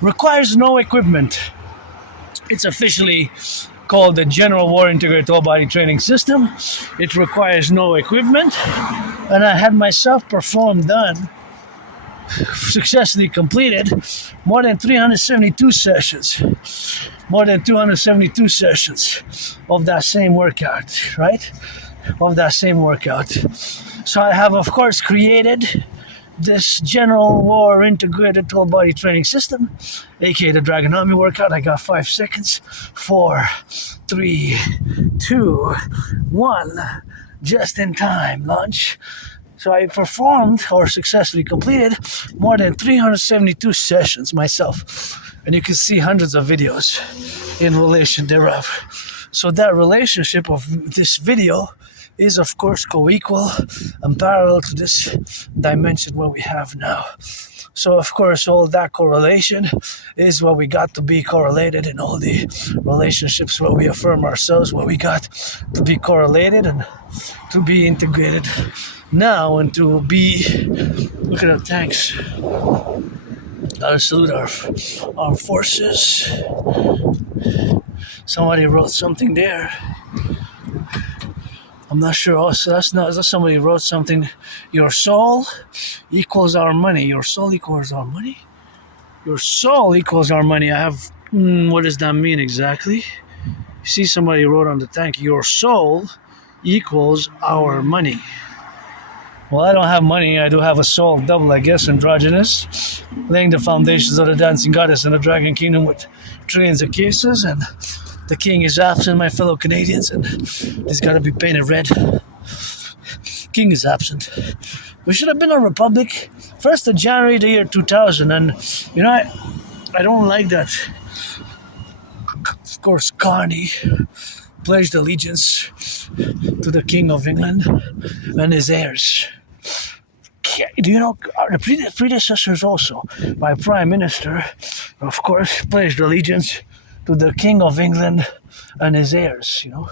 requires no equipment. It's officially called the General War Integrated Whole Body Training System. It requires no equipment, and I had myself successfully completed more than 372 sessions, more than 272 sessions of that same workout, right? Of that same workout. So I have, of course, created this General War Integrated Whole Body Training System, aka the Draconis workout. I got 5 seconds. 4, 3, 2, 1. Just in time, launch. So I performed or successfully completed more than 372 sessions myself. And you can see hundreds of videos in relation thereof. So that relationship of this video is, of course, co-equal and parallel to this dimension where we have now. So, of course, all that correlation is what we got to be correlated in all the relationships where we affirm ourselves, where we got to be correlated and to be integrated now and to be, look at our tanks. Gotta salute our armed forces. Somebody wrote something there. I'm not sure. Also, that's somebody wrote something. Your soul equals our money. Your soul equals our money. Your soul equals our money. I have. What does that mean exactly? You see, somebody wrote on the tank. Your soul equals our money. Well, I don't have money. I do have a soul double, I guess, androgynous, laying the foundations of the dancing goddess and the dragon kingdom with trillions of cases, and the king is absent, my fellow Canadians, and he's got to be painted red. King is absent. We should have been a republic 1st of January the year 2000, and you know, I don't like that. Of course, Carney pledged allegiance to the King of England and his heirs. Do you know, the predecessors also, my Prime Minister, of course, pledged allegiance to the King of England and his heirs, you know.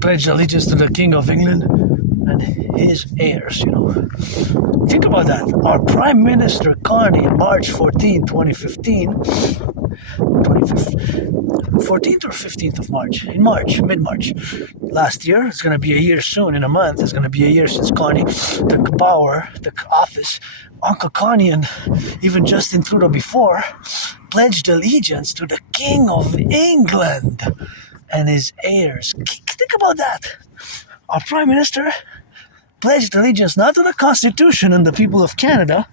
Pledged allegiance to the King of England and his heirs, you know. Think about that. Our Prime Minister, Carney, March 14, 2015, 14th or 15th of March? In March, mid-March. Last year, it's going to be a year soon. In a month, it's going to be a year since Carney took power, took office. Uncle Carney and even Justin Trudeau before pledged allegiance to the King of England and his heirs. Think about that. Our Prime Minister pledged allegiance not to the Constitution and the people of Canada,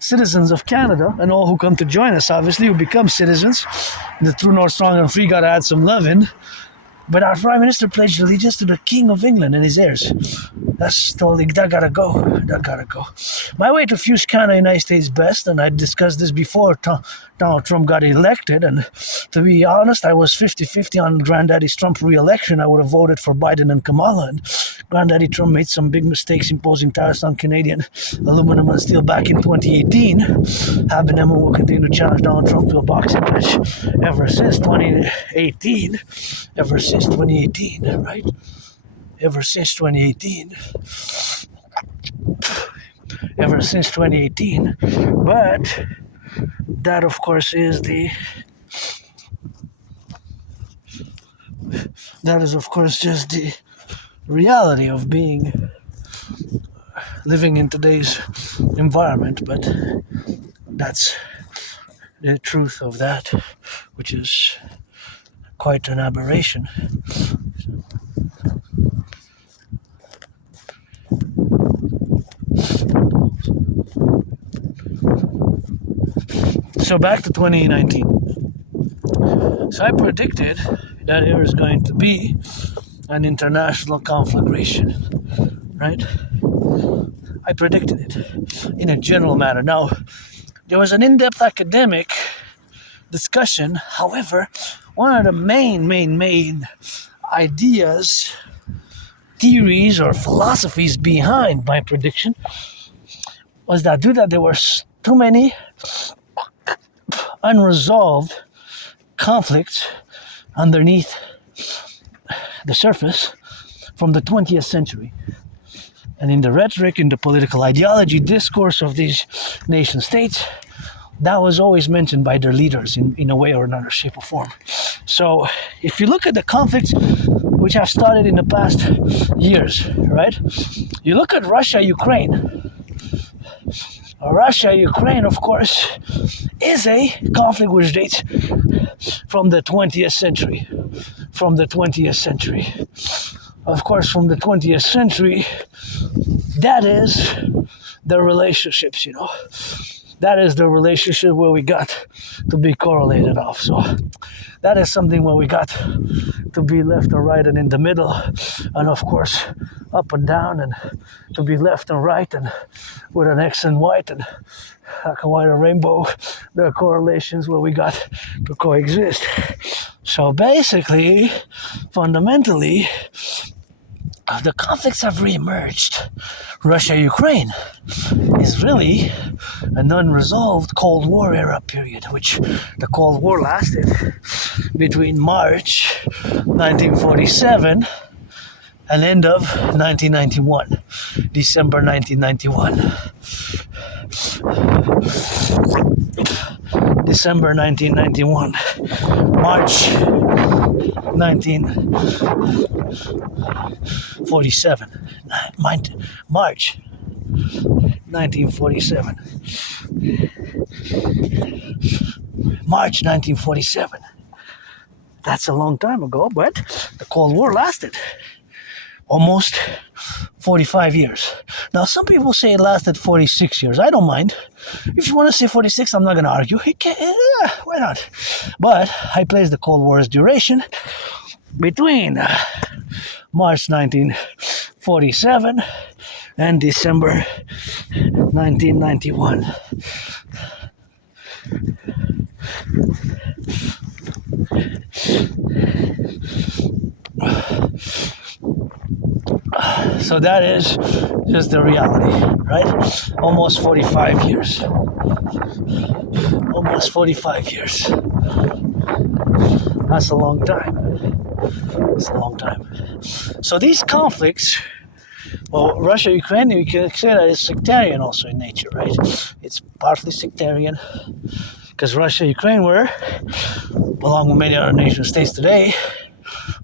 citizens of Canada, and all who come to join us, obviously, who become citizens. The true North, strong, and free gotta add some love in. But our Prime Minister pledged allegiance to the King of England and his heirs. That gotta go. That gotta go. My way to fuse Canada United States best, and I discussed this before Donald Trump got elected, and to be honest, I was 50-50 on Granddaddy Trump's re-election. I would have voted for Biden and Kamala, and Granddaddy Trump made some big mistakes imposing tariffs on Canadian aluminum and steel back in 2018. Having them will continue to challenge Donald Trump to a boxing match ever since 2018. Ever since 2018, right? Ever since 2018. Ever since 2018. But that, of course, is just the reality of living in today's environment. But that's the truth of that, which is quite an aberration. So back to 2019. So I predicted that there is going to be an international conflagration, right? I predicted it in a general manner. Now, there was an in-depth academic discussion. However, one of the main ideas, theories, or philosophies behind my prediction was that due that there were too many unresolved conflicts underneath the surface from the 20th century. And in the rhetoric, in the political ideology, discourse of these nation states, that was always mentioned by their leaders in a way or another, shape or form. So if you look at the conflicts which have started in the past years, right? You look at Russia-Ukraine. Russia-Ukraine, of course, is a conflict which dates from the 20th century. Of course, from the 20th century, that is the relationships, you know. That is the relationship where we got to be correlated off. So that is something where we got to be left and right and in the middle, and of course up and down, and to be left and right, and with an X and white and black and white and rainbow. There are correlations where we got to coexist. So basically, fundamentally, the conflicts have reemerged. Russia-Ukraine is really an unresolved Cold War era period, which the Cold War lasted between March 1947 and end of 1991, December 1991. December 1991. March 1947. March 1947. March 1947. That's a long time ago, but the Cold War lasted almost 45 years. Now, some people say it lasted 46 years. I don't mind. If you want to say 46, I'm not going to argue. Why not? But I place the Cold War's duration between March 1947 and December 1991. So that is just the reality, right? Almost 45 years. Almost 45 years. That's a long time. It's a long time. So these conflicts, well, Russia-Ukraine, you can say that it's sectarian also in nature, right? It's partly sectarian because Russia-Ukraine were, along with many other nation states today,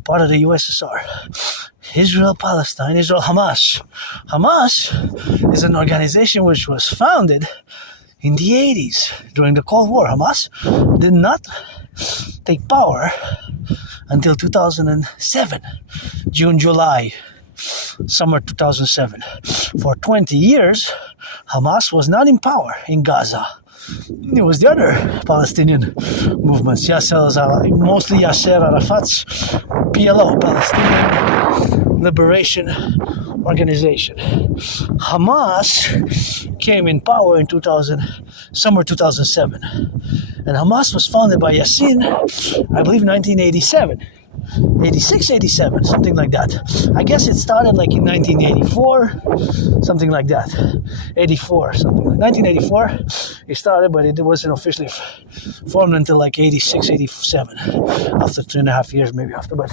part of the USSR. Israel, Palestine, Israel, Hamas. Hamas is an organization which was founded in the 80s during the Cold War. Hamas did not take power until 2007, June, July, summer 2007. For 20 years, Hamas was not in power in Gaza. It was the other Palestinian movements, mostly Yasser Arafat's PLO, Palestinian Liberation Organization. Hamas came in power in summer 2007. And Hamas was founded by Yassin, I believe 1987. 86, 87, something like that. I guess it started like in 1984, something like that. 84, something like 1984. It started, but it wasn't officially formed until like 86, 87. After 2.5 years, maybe after. But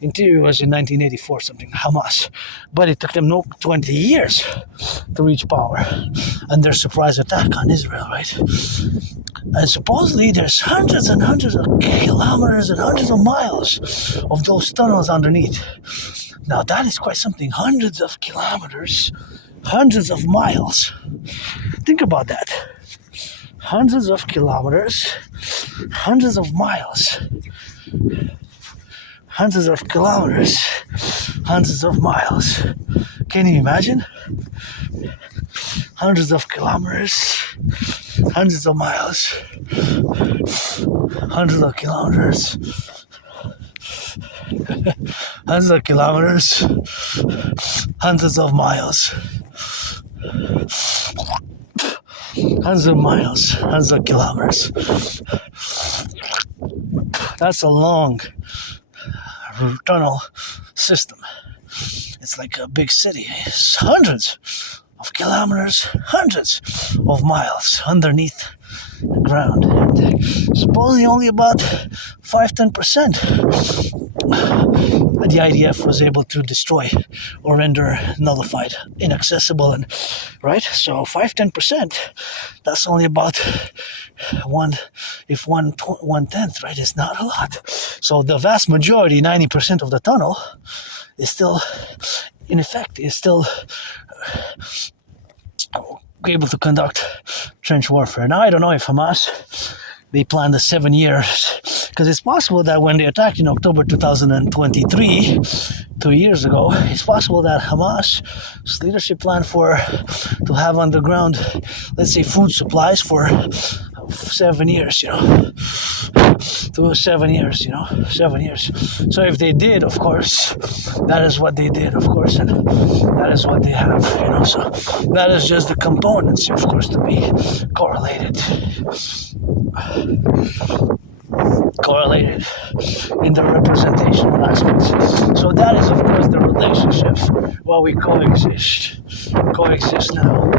in theory, it was in 1984, something, Hamas. But it took them 20 years to reach power. And their surprise attack on Israel, right? And supposedly there's hundreds and hundreds of kilometers and hundreds of miles of those tunnels underneath. Now that is quite something. Hundreds of kilometers, hundreds of miles. Think about that. Hundreds of kilometers, hundreds of miles. Hundreds of kilometers, hundreds of miles. Can you imagine? Hundreds of kilometers, hundreds of miles, hundreds of kilometers, hundreds of kilometers, hundreds of miles, hundreds of miles, hundreds of kilometers. That's a long tunnel system. It's like a big city. It's hundreds of kilometers, hundreds of miles underneath the ground. And supposedly only about 5-10% the IDF was able to destroy or render nullified, inaccessible, and right. So 5-10%. That's only about one tenth, right? It's not a lot. So the vast majority, 90% of the tunnel, is still in effect. Is still able to conduct trench warfare. Now, I don't know if Hamas, they planned the 7 years, because it's possible that when they attacked in October 2023, 2 years ago, it's possible that Hamas's leadership planned to have underground, let's say, food supplies for 7 years, 7 years, 7 years. So if they did, of course, that is what they did, of course, and that is what they have, so that is just the components, of course, to be correlated in the representational aspects. So that is, of course, the relationships while we coexist now.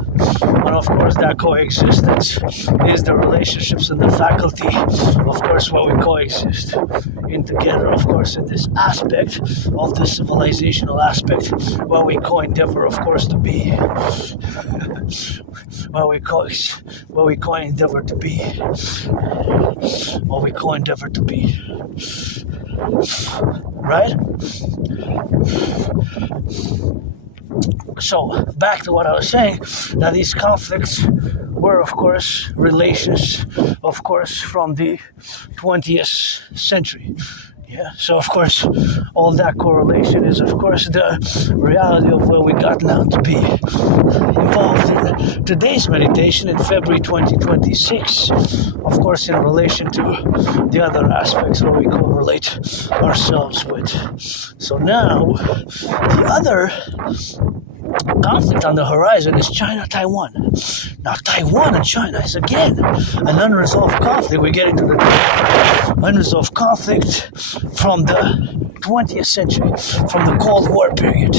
And of course, that coexistence is the relationships and the faculty, of course, while we coexist in together, of course, in this aspect of the civilizational aspect, while we co-endeavor, of course, to be while we co-endeavor to be endeavor to be. Right? So, back to what I was saying, that these conflicts were, of course, relations, of course, from the 20th century. Yeah, so of course, all that correlation is, of course, the reality of where we got now to be involved in today's meditation in February 2026, of course, in relation to the other aspects where we correlate ourselves with. So now, the other conflict on the horizon is China-Taiwan. Now, Taiwan and China is again an unresolved conflict. We get into the unresolved conflict from the 20th century, from the Cold War period,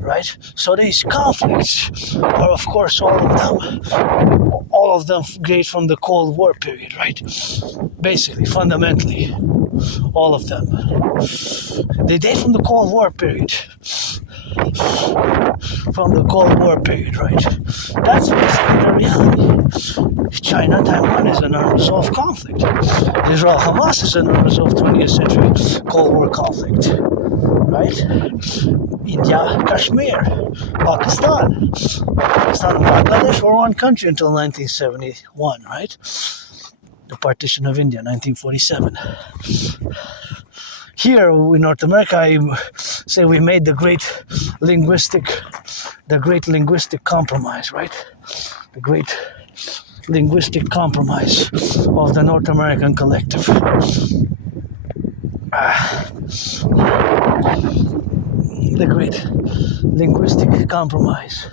right? So these conflicts are, of course, all of them date from the Cold War period, right? Basically, fundamentally, all of them. They date from the Cold War period. Right? That's basically the reality. China-Taiwan is an unresolved conflict. Israel-Hamas is an unresolved 20th century Cold War conflict. Right? India, Kashmir, Pakistan and Bangladesh were one country until 1971, right? The partition of India, 1947. Here in North America, I say we made the great linguistic compromise, right? The great linguistic compromise of the North American collective. The great linguistic compromise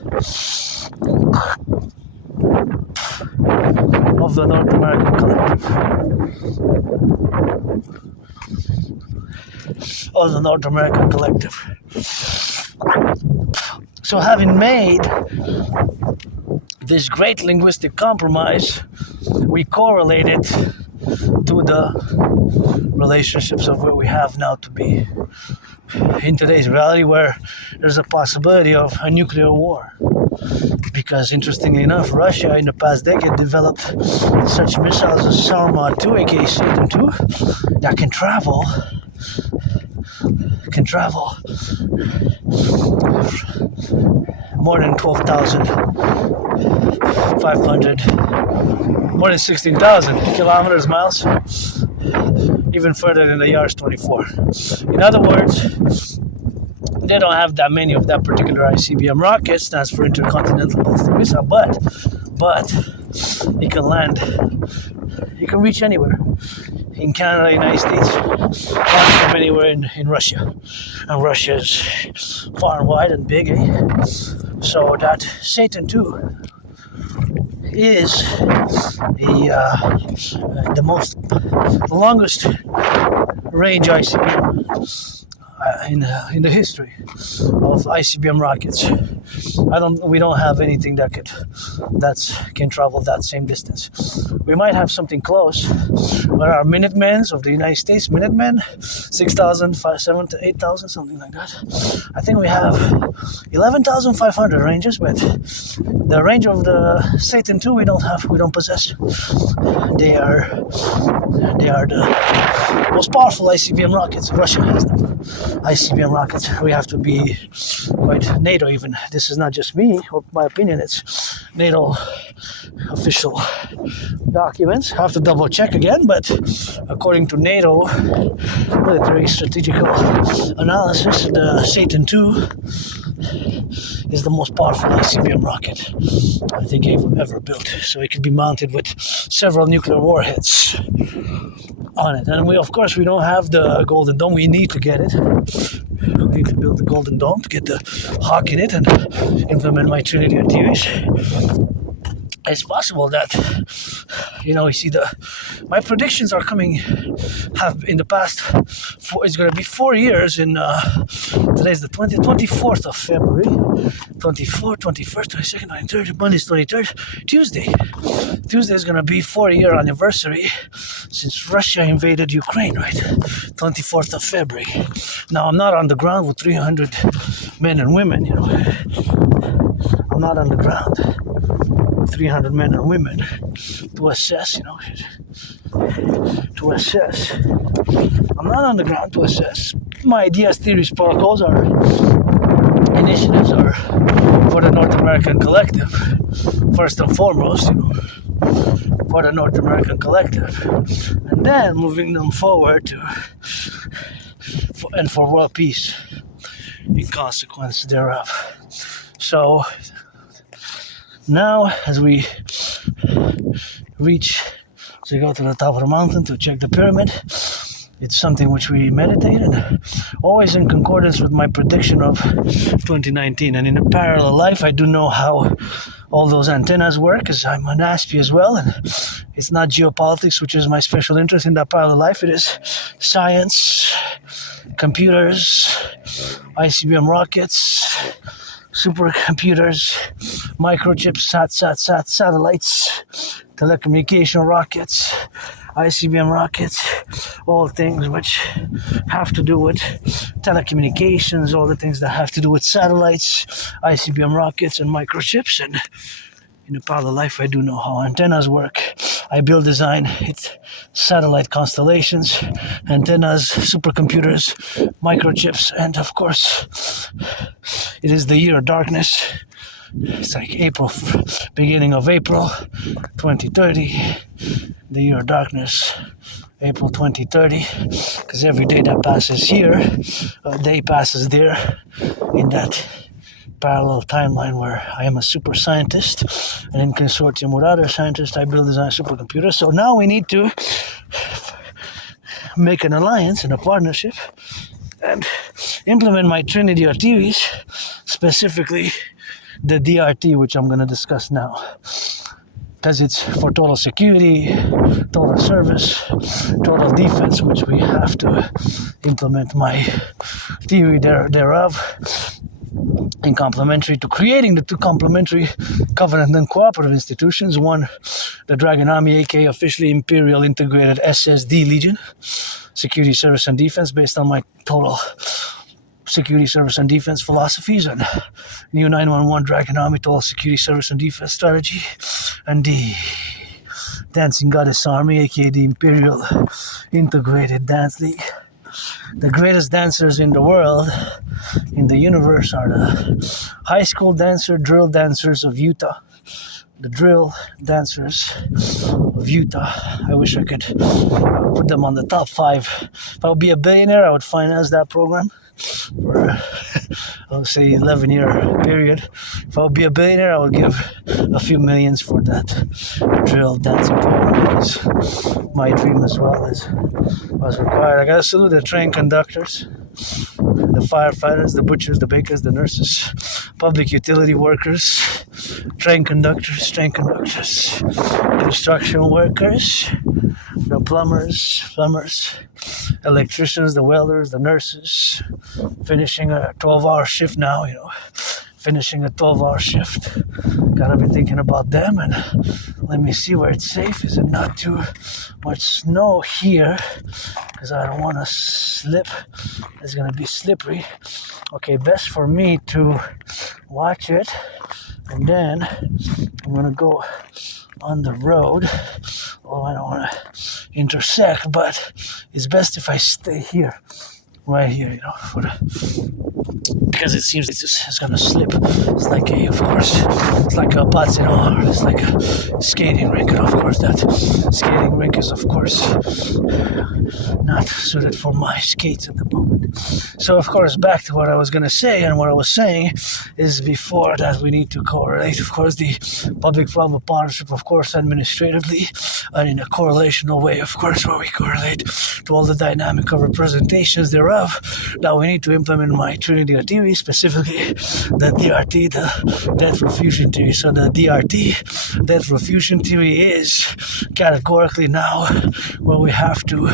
of the North American collective. So having made this great linguistic compromise, we correlate it to the relationships of where we have now to be in today's reality, where there's a possibility of a nuclear war. Because interestingly enough, Russia in the past decade developed such missiles as Salma 2, aka Satan 2, that can travel more than 12,500, more than 16,000 kilometers, miles, even further than the Yars 24. In other words, they don't have that many of that particular ICBM rocket, stands for intercontinental ballistic missile, but it can land, it can reach anywhere. In Canada, United States, not from anywhere in Russia. And Russia is far and wide and big, So that Satan 2 is the longest range ICBM in the history of ICBM rockets. We don't have anything that can travel that same distance. We might have something close, but our Minutemen of the United States, Minutemen, 6,000, 7,000 to 8,000, something like that. I think we have 11,500 ranges, but the range of the Satan 2 we don't possess. They are the most powerful ICBM rockets. Russia has them. ICBM rockets. We have to be quite NATO even. This is not just me or my opinion, it's NATO official documents. I have to double check again, but according to NATO military strategical analysis, the Satan 2 is the most powerful ICBM rocket I think ever built. So it can be mounted with several nuclear warheads on it. And we don't have the Golden Dome. We need to get it. We need to build the Golden Dome to get the Hawk in it and implement my Trinity theories. It's possible that, you see my predictions are have in the past, it's going to be 4 years today's the 24th of February, 24th, 21st, 22nd, 23rd, Monday's 23rd, Tuesday is going to be 4-year anniversary since Russia invaded Ukraine, right? 24th of February. Now, I'm not on the ground with 300 men and women, I'm not on the ground with 300 men and women to assess, to assess. I'm not on the ground to assess. My ideas, theories, protocols are initiatives are for the North American Collective, first and foremost, for the North American Collective, and then moving them forward for world peace in consequence thereof. So now as we go to the top of the mountain to check the pyramid, it's something which we meditate, and always in concordance with my prediction of 2019. And in a parallel life, I do know how all those antennas work, because I'm an Aspiesque as well, and it's not geopolitics, which is my special interest in that parallel life. It is science, computers, ICBM rockets, supercomputers, microchips, satellites, telecommunication rockets, ICBM rockets, all things which have to do with telecommunications, all the things that have to do with satellites, ICBM rockets, and microchips. And in a parallel life, I do know how antennas work. I build, design, it's satellite constellations, antennas, supercomputers, microchips, and of course, it is the year of darkness. It's like beginning of April 2030, the year of darkness, April 2030, because every day that passes here, a day passes there in that parallel timeline where I am a super scientist, and in consortium with other scientists, I build, design supercomputers. So now we need to make an alliance and a partnership and implement my trinity of theories, specifically the DRT, which I'm going to discuss now, because it's for total security, total service, total defense, which we have to implement my theory thereof, in complementary to creating the two complementary covenant and cooperative institutions. One, the Dragon Army, aka officially Imperial Integrated SSD Legion, security, service, and defense, based on my total security, service, and defense philosophies, and new 911 Dragon Army total security, service, and defense strategy, and the Dancing Goddess Army, aka the Imperial Integrated Dance League. The greatest dancers in the world, in the universe, are the high school drill dancers of Utah. The drill dancers of Utah. I wish I could put them on the top 5. If I would be a billionaire, I would finance that program for, I'll say, 11-year period. If I would be a billionaire, I would give a few millions for that drill dancing program. It's my dream as well as was required. I gotta salute the train conductors, the firefighters, the butchers, the bakers, the nurses, public utility workers, train conductors, construction workers, the plumbers, electricians, the welders, the nurses, finishing a 12-hour shift now, finishing a 12-hour shift. Gotta be thinking about them. And let me see where it's safe. Is it not too much snow here? Because I don't want to slip. It's gonna be slippery. Okay, best for me to watch it, and then I'm gonna go on the road. Oh, I don't want to intersect, but it's best if I stay here, right here, because it seems it's gonna slip. It's like it's like a patinage, it's like a skating rink, and of course that skating rink is of course not suited for my skates at the moment. So of course, back to what I was gonna say, and what I was saying is before that we need to correlate, of course, the public-private partnership, of course, administratively, and in a correlational way, of course, where we correlate to all the dynamic of representations thereof. Now we need to implement my trinity of theory, specifically the DRT, the death refusion theory. So the DRT, death refusion theory, is categorically now where we have to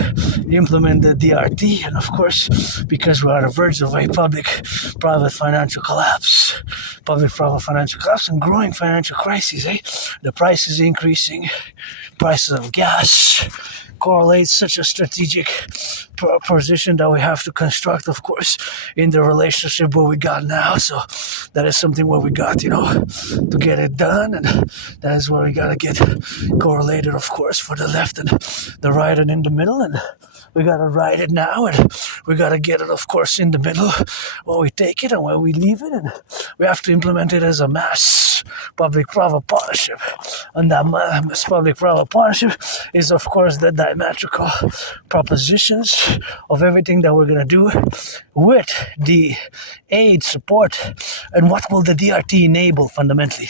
implement the DRT, and of course, because we're on the verge of a public-private financial collapse, and growing financial crises, the price is increasing, prices of gas, correlates such a strategic position that we have to construct, of course, in the relationship where we got now. So that is something where we got, to get it done, and that is where we got to get correlated, of course, for the left and the right and in the middle, and we got to write it now, and we got to get it, of course, in the middle where we take it and where we leave it, and we have to implement it as a mass public-private partnership. And that mass public-private partnership is, of course, the diametrical propositions of everything that we're going to do with the aid, support, and what will the DRT enable fundamentally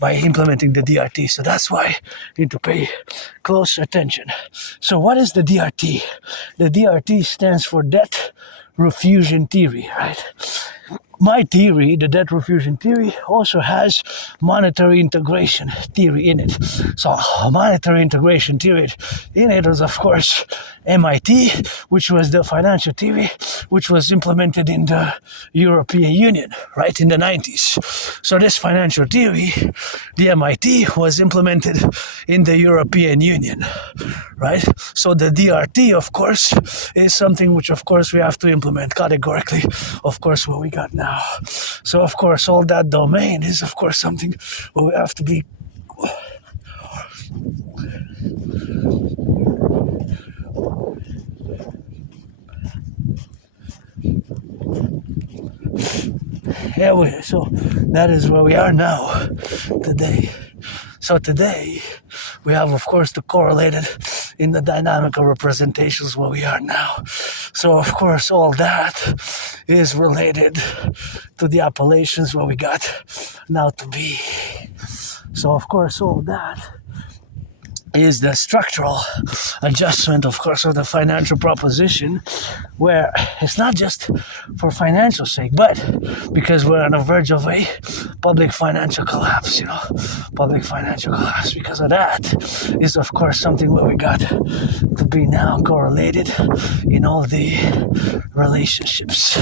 by implementing the DRT. So that's why you need to pay close attention. So what is the DRT? The DRT stands for debt refusion theory, right? My theory, the debt refusion theory, also has monetary integration theory in it. So monetary integration theory in it was, of course, MIT, which was the financial theory, which was implemented in the European Union, right, in the 90s. So this financial theory, the MIT, was implemented in the European Union, right? So the DRT, of course, is something which, of course, we have to implement categorically, of course, what we got now. So, of course, all that domain is, of course, something where we have to be so that is where we are now today. So today we have, of course, the correlated in the dynamical representations where we are now. So, of course, all that is related to the appellations where we got now to be. So, of course, all that is the structural adjustment, of course, of the financial proposition, where it's not just for financial sake, but because we're on the verge of a public financial collapse, public financial collapse. Because of that is, of course, something where we got to be now correlated in all the relationships,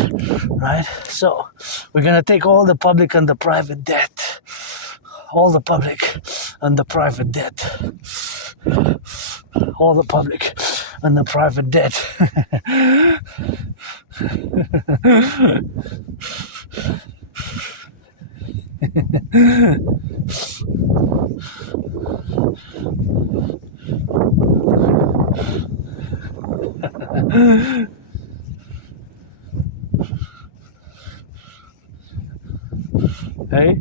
right? So we're going to take all the public and the private debt, all the public and the private debt, all the public and the private debt. Hey,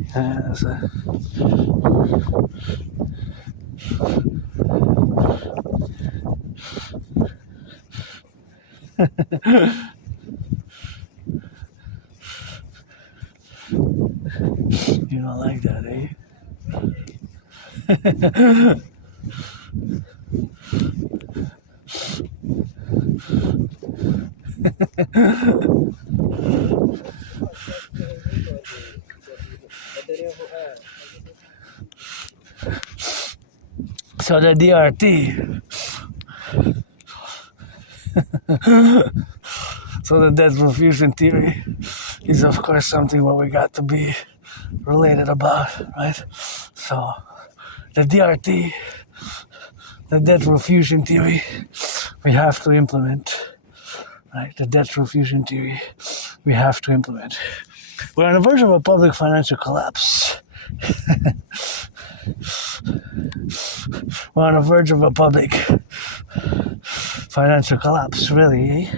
you don't like that, eh? So the DRT, so the debt refusion theory is, of course, something where we got to be related about, right? So the DRT, the debt refusion theory, we have to implement, right? The debt refusion theory, we have to implement. We're on the verge of a public financial collapse. We're on the verge of a public financial collapse, really,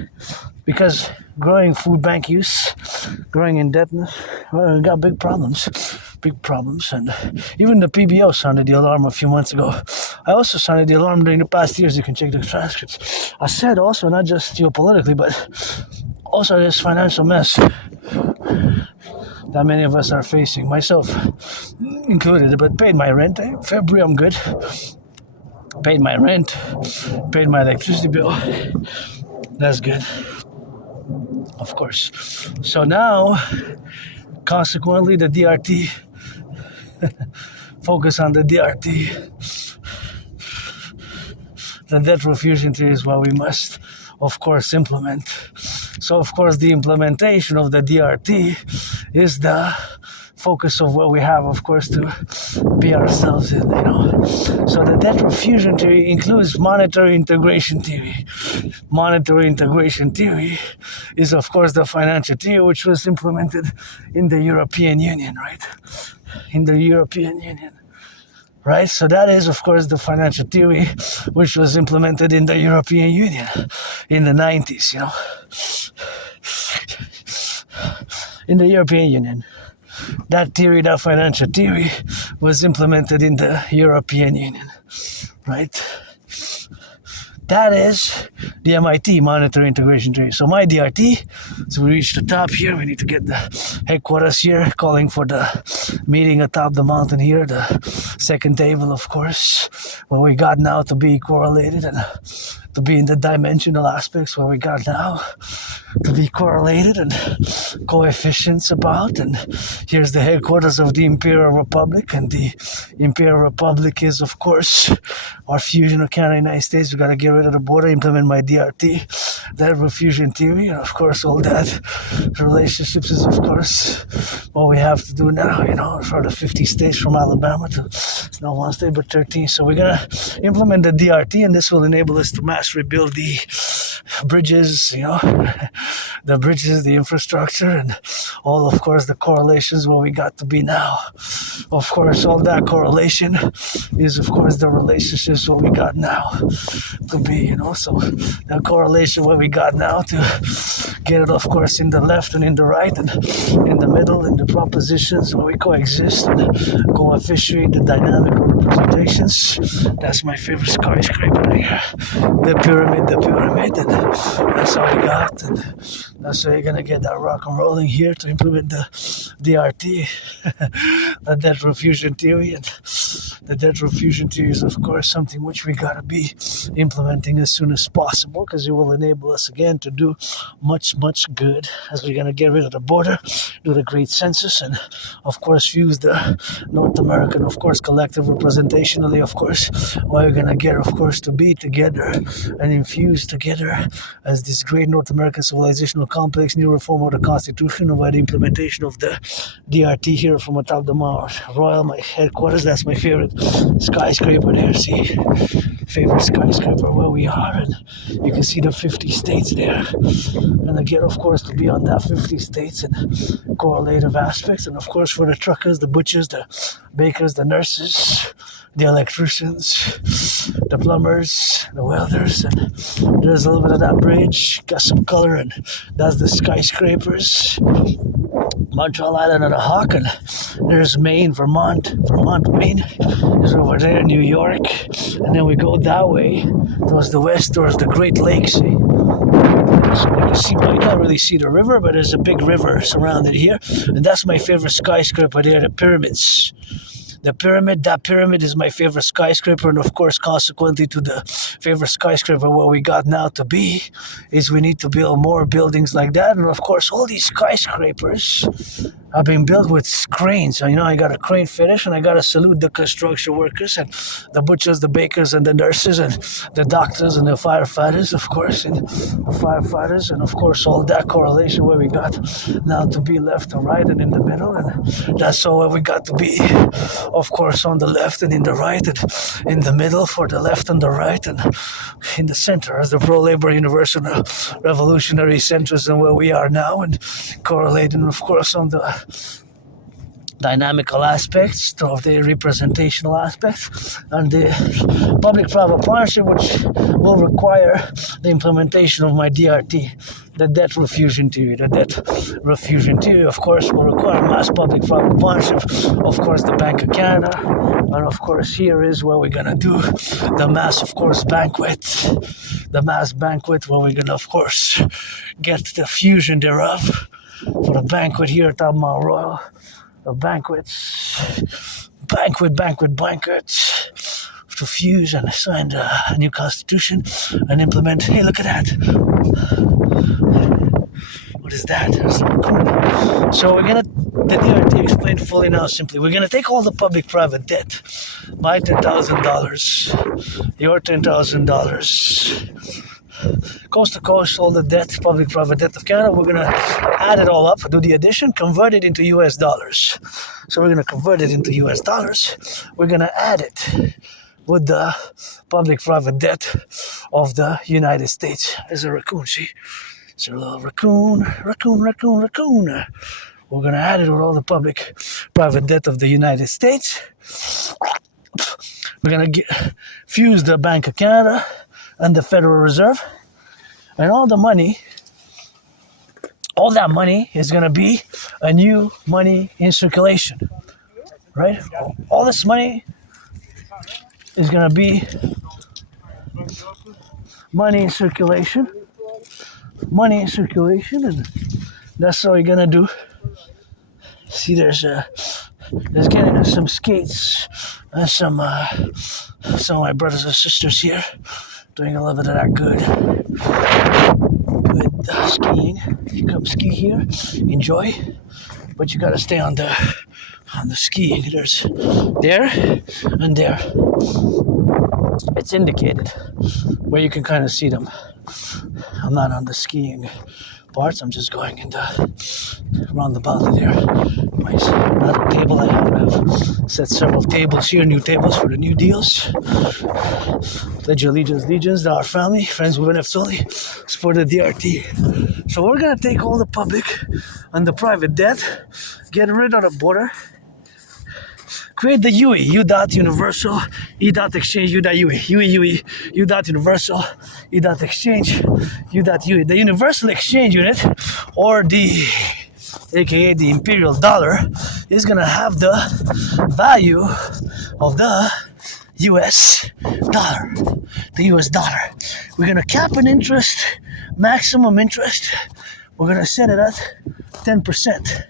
because growing food bank use, growing indebtedness, well, we got big problems, and even the PBO sounded the alarm a few months ago. I also sounded the alarm during the past years. You can check the transcripts. I said also, not just geopolitically, but also this financial mess that many of us are facing, myself included, but paid my rent. February, I'm good. Paid my rent, paid my electricity bill. That's good, of course. So now, consequently, the DRT, focus on the DRT. The debt refusion theory is what we must, of course, implement. So, of course, the implementation of the DRT is the focus of what we have, of course, to be ourselves in, So the debt refusion theory includes monetary integration theory. Monetary integration theory is, of course, the financial theory which was implemented in the European Union, right? In the European Union. Right? So that is, of course, the financial theory which was implemented in the European Union in the 90s, In the European Union. That theory, that financial theory, was implemented in the European Union, right? That is the MIT, monetary integration theory. So my DRT, so we reach the top here, we need to get the headquarters here, calling for the meeting atop the mountain here, the second table, of course, what we got now to be correlated and to be in the dimensional aspects where we got now to be correlated and coefficients about. And here's the headquarters of the Imperial Republic, and the Imperial Republic is, of course, our fusion of Canada and United States. We got to get rid of the border, implement my DRT, that refusion theory, and of course all that relationships is, of course, what we have to do now, for the 50 states from Alabama to, it's not one state but 13. So we're going to implement the DRT, and this will enable us to mass rebuild the bridges, the bridges, the infrastructure, and all, of course, the correlations where we got to be now. Of course, all that correlation is, of course, the relationships where we got now to be, So the correlation where we got now to get it, of course, in the left and in the right and in the middle, in the propositions where we coexist and coefficient, the dynamical representations. That's my favorite skyscraper here. The pyramid, and that's how we got, and that's how you're gonna get that rock and rolling here to implement the DRT, the debt refusion theory. And the debt refusion theory is, of course, something which we gotta be implementing as soon as possible, because it will enable us again to do much good, as we're gonna get rid of the border, do the great census, and of course fuse the North American, of course, collective representationally, of course, what we're gonna get, of course, to be together and infuse together as this great North American civilizational complex, new reform of the Constitution, by the implementation of the DRT here from atop the Mount Royal, my headquarters. That's my favorite skyscraper there. See, favorite skyscraper where we are, and you can see the 50 states there. And again, of course, to be on that 50 states and correlative aspects, and of course for the truckers, the butchers, the bakers, the nurses, the electricians, the plumbers, the welders, and there's a little bit of that bridge, got some color, and that's the skyscrapers. Montreal Island and the Hawk, and there's Maine, Vermont, Maine is over there, New York, and then we go that way towards the west, towards the Great Lakes. So you can see, well, you can't really see the river, but there's a big river surrounded here, and that's my favorite skyscraper there, the pyramids. The pyramid, that pyramid is my favorite skyscraper, and of course, consequently to the favorite skyscraper where we got now to be, is we need to build more buildings like that, and of course, all these skyscrapers are being built with cranes. So, I got a crane fetish, and I got to salute the construction workers and the butchers, the bakers, and the nurses, and the doctors, and the firefighters, of course, and of course, all that correlation where we got now to be left and right and in the middle, and that's all where we got to be, of course, on the left and in the right, and in the middle for the left and the right, and in the center as the pro-labor universal revolutionary centrism where we are now, and correlating, of course, on the dynamical aspects of the representational aspects, and the public-private partnership, which will require the implementation of my DRT, the debt refusion theory. The debt refusion theory, of course, will require mass public-private partnership, of course, the Bank of Canada, and of course, here is where we're gonna do the mass, of course, banquet, the mass banquet, where we're gonna, of course, get the fusion thereof for the banquet here at Mount Royal. The banquets, to fuse and sign a new constitution and implement. Hey, look at that. What is that? That's not cool. So the DRT explained fully now simply. We're going to take all the public-private debt, my $10,000, your $10,000, coast to coast, all the debt, public-private debt of Canada. We're gonna add it all up, do the addition, convert it into US dollars. So we're gonna convert it into US dollars. We're gonna add it with the public-private debt of the United States. There's a raccoon, see? It's a little raccoon. We're gonna add it with all the public-private debt of the United States. We're gonna fuse the Bank of Canada and the Federal Reserve, and all that money is gonna be a new money in circulation, right? All this money is gonna be money in circulation, and that's what we're gonna do. See, there's getting some skates and some of my brothers and sisters here doing a little bit of that good skiing. You come ski here, enjoy, but you gotta stay on the skiing. There's there and there. It's indicated where you can kind of see them. I'm not on the skiing parts. I'm just going in the roundabout there. My another table I have set several tables here, new tables for the new deals. Pledge allegiance to our family, friends, women, solely support the DRT. So we're gonna take all the public and the private debt, get rid of the border, create the UE, U dot universal, E dot exchange, U dot UE, UE, U dot universal, E dot exchange, U dot UE. The universal exchange unit, or aka the imperial dollar, is gonna have the value of the US dollar. The US dollar. We're gonna cap an interest, maximum interest. We're gonna set it at 10%.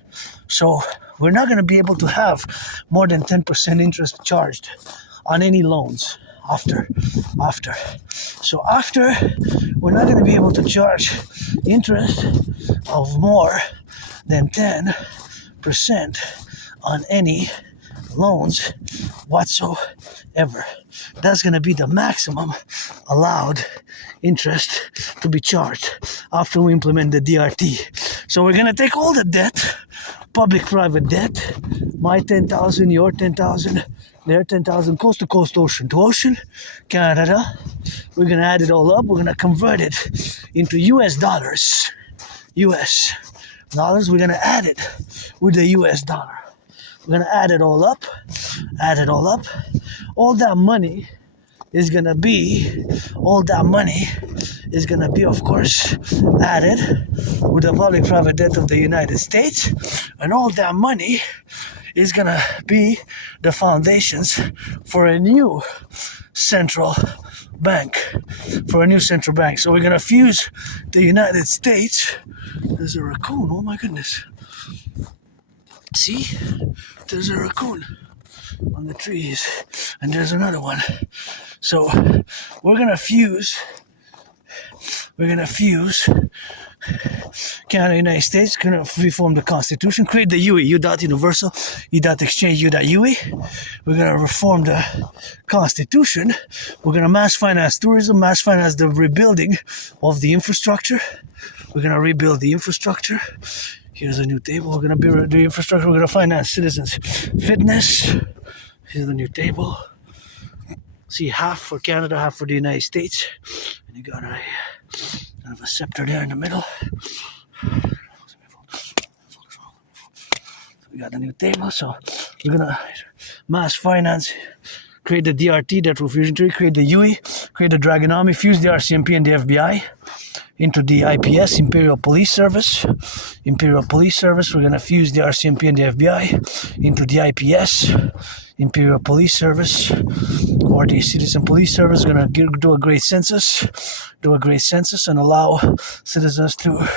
So we're not going to be able to have more than 10% interest charged on any loans after. So after, we're not going to be able to charge interest of more than 10% on any loans whatsoever. That's going to be the maximum allowed interest to be charged after we implement the DRT. So we're going to take all the debt, public-private debt, my 10,000, your 10,000, their 10,000, coast to coast, ocean to ocean, Canada. We're going to add it all up. We're going to convert it into US dollars. US dollars. We're going to add it with the US dollar. We're going to add it all up. All that money is going to be, of course, added with the public-private debt of the United States, and all that money is going to be the foundations for a new central bank. So we're going to fuse the United States. There's a raccoon, oh my goodness. See? There's a raccoon on the trees, and there's another one. So we're gonna fuse Canada, United States, gonna reform the Constitution, create the UE, U dot universal, E dot exchange, U dot UE. We're gonna reform the Constitution. We're gonna mass finance tourism, mass finance the rebuilding of the infrastructure. We're gonna rebuild the infrastructure. Here's a new table. We're gonna build the infrastructure. We're gonna finance citizens' fitness. Here's the new table. See, half for Canada, half for the United States. And you got a scepter there in the middle. We got a new table, so we're gonna mass finance, create the DRT, that refusion tree, create the UE, create the Dragon Army, fuse the RCMP and the FBI into the IPS, Imperial Police Service. We're gonna fuse the RCMP and the FBI into the IPS, Imperial Police Service, or the Citizen Police Service. We're gonna do a great census and allow citizens to,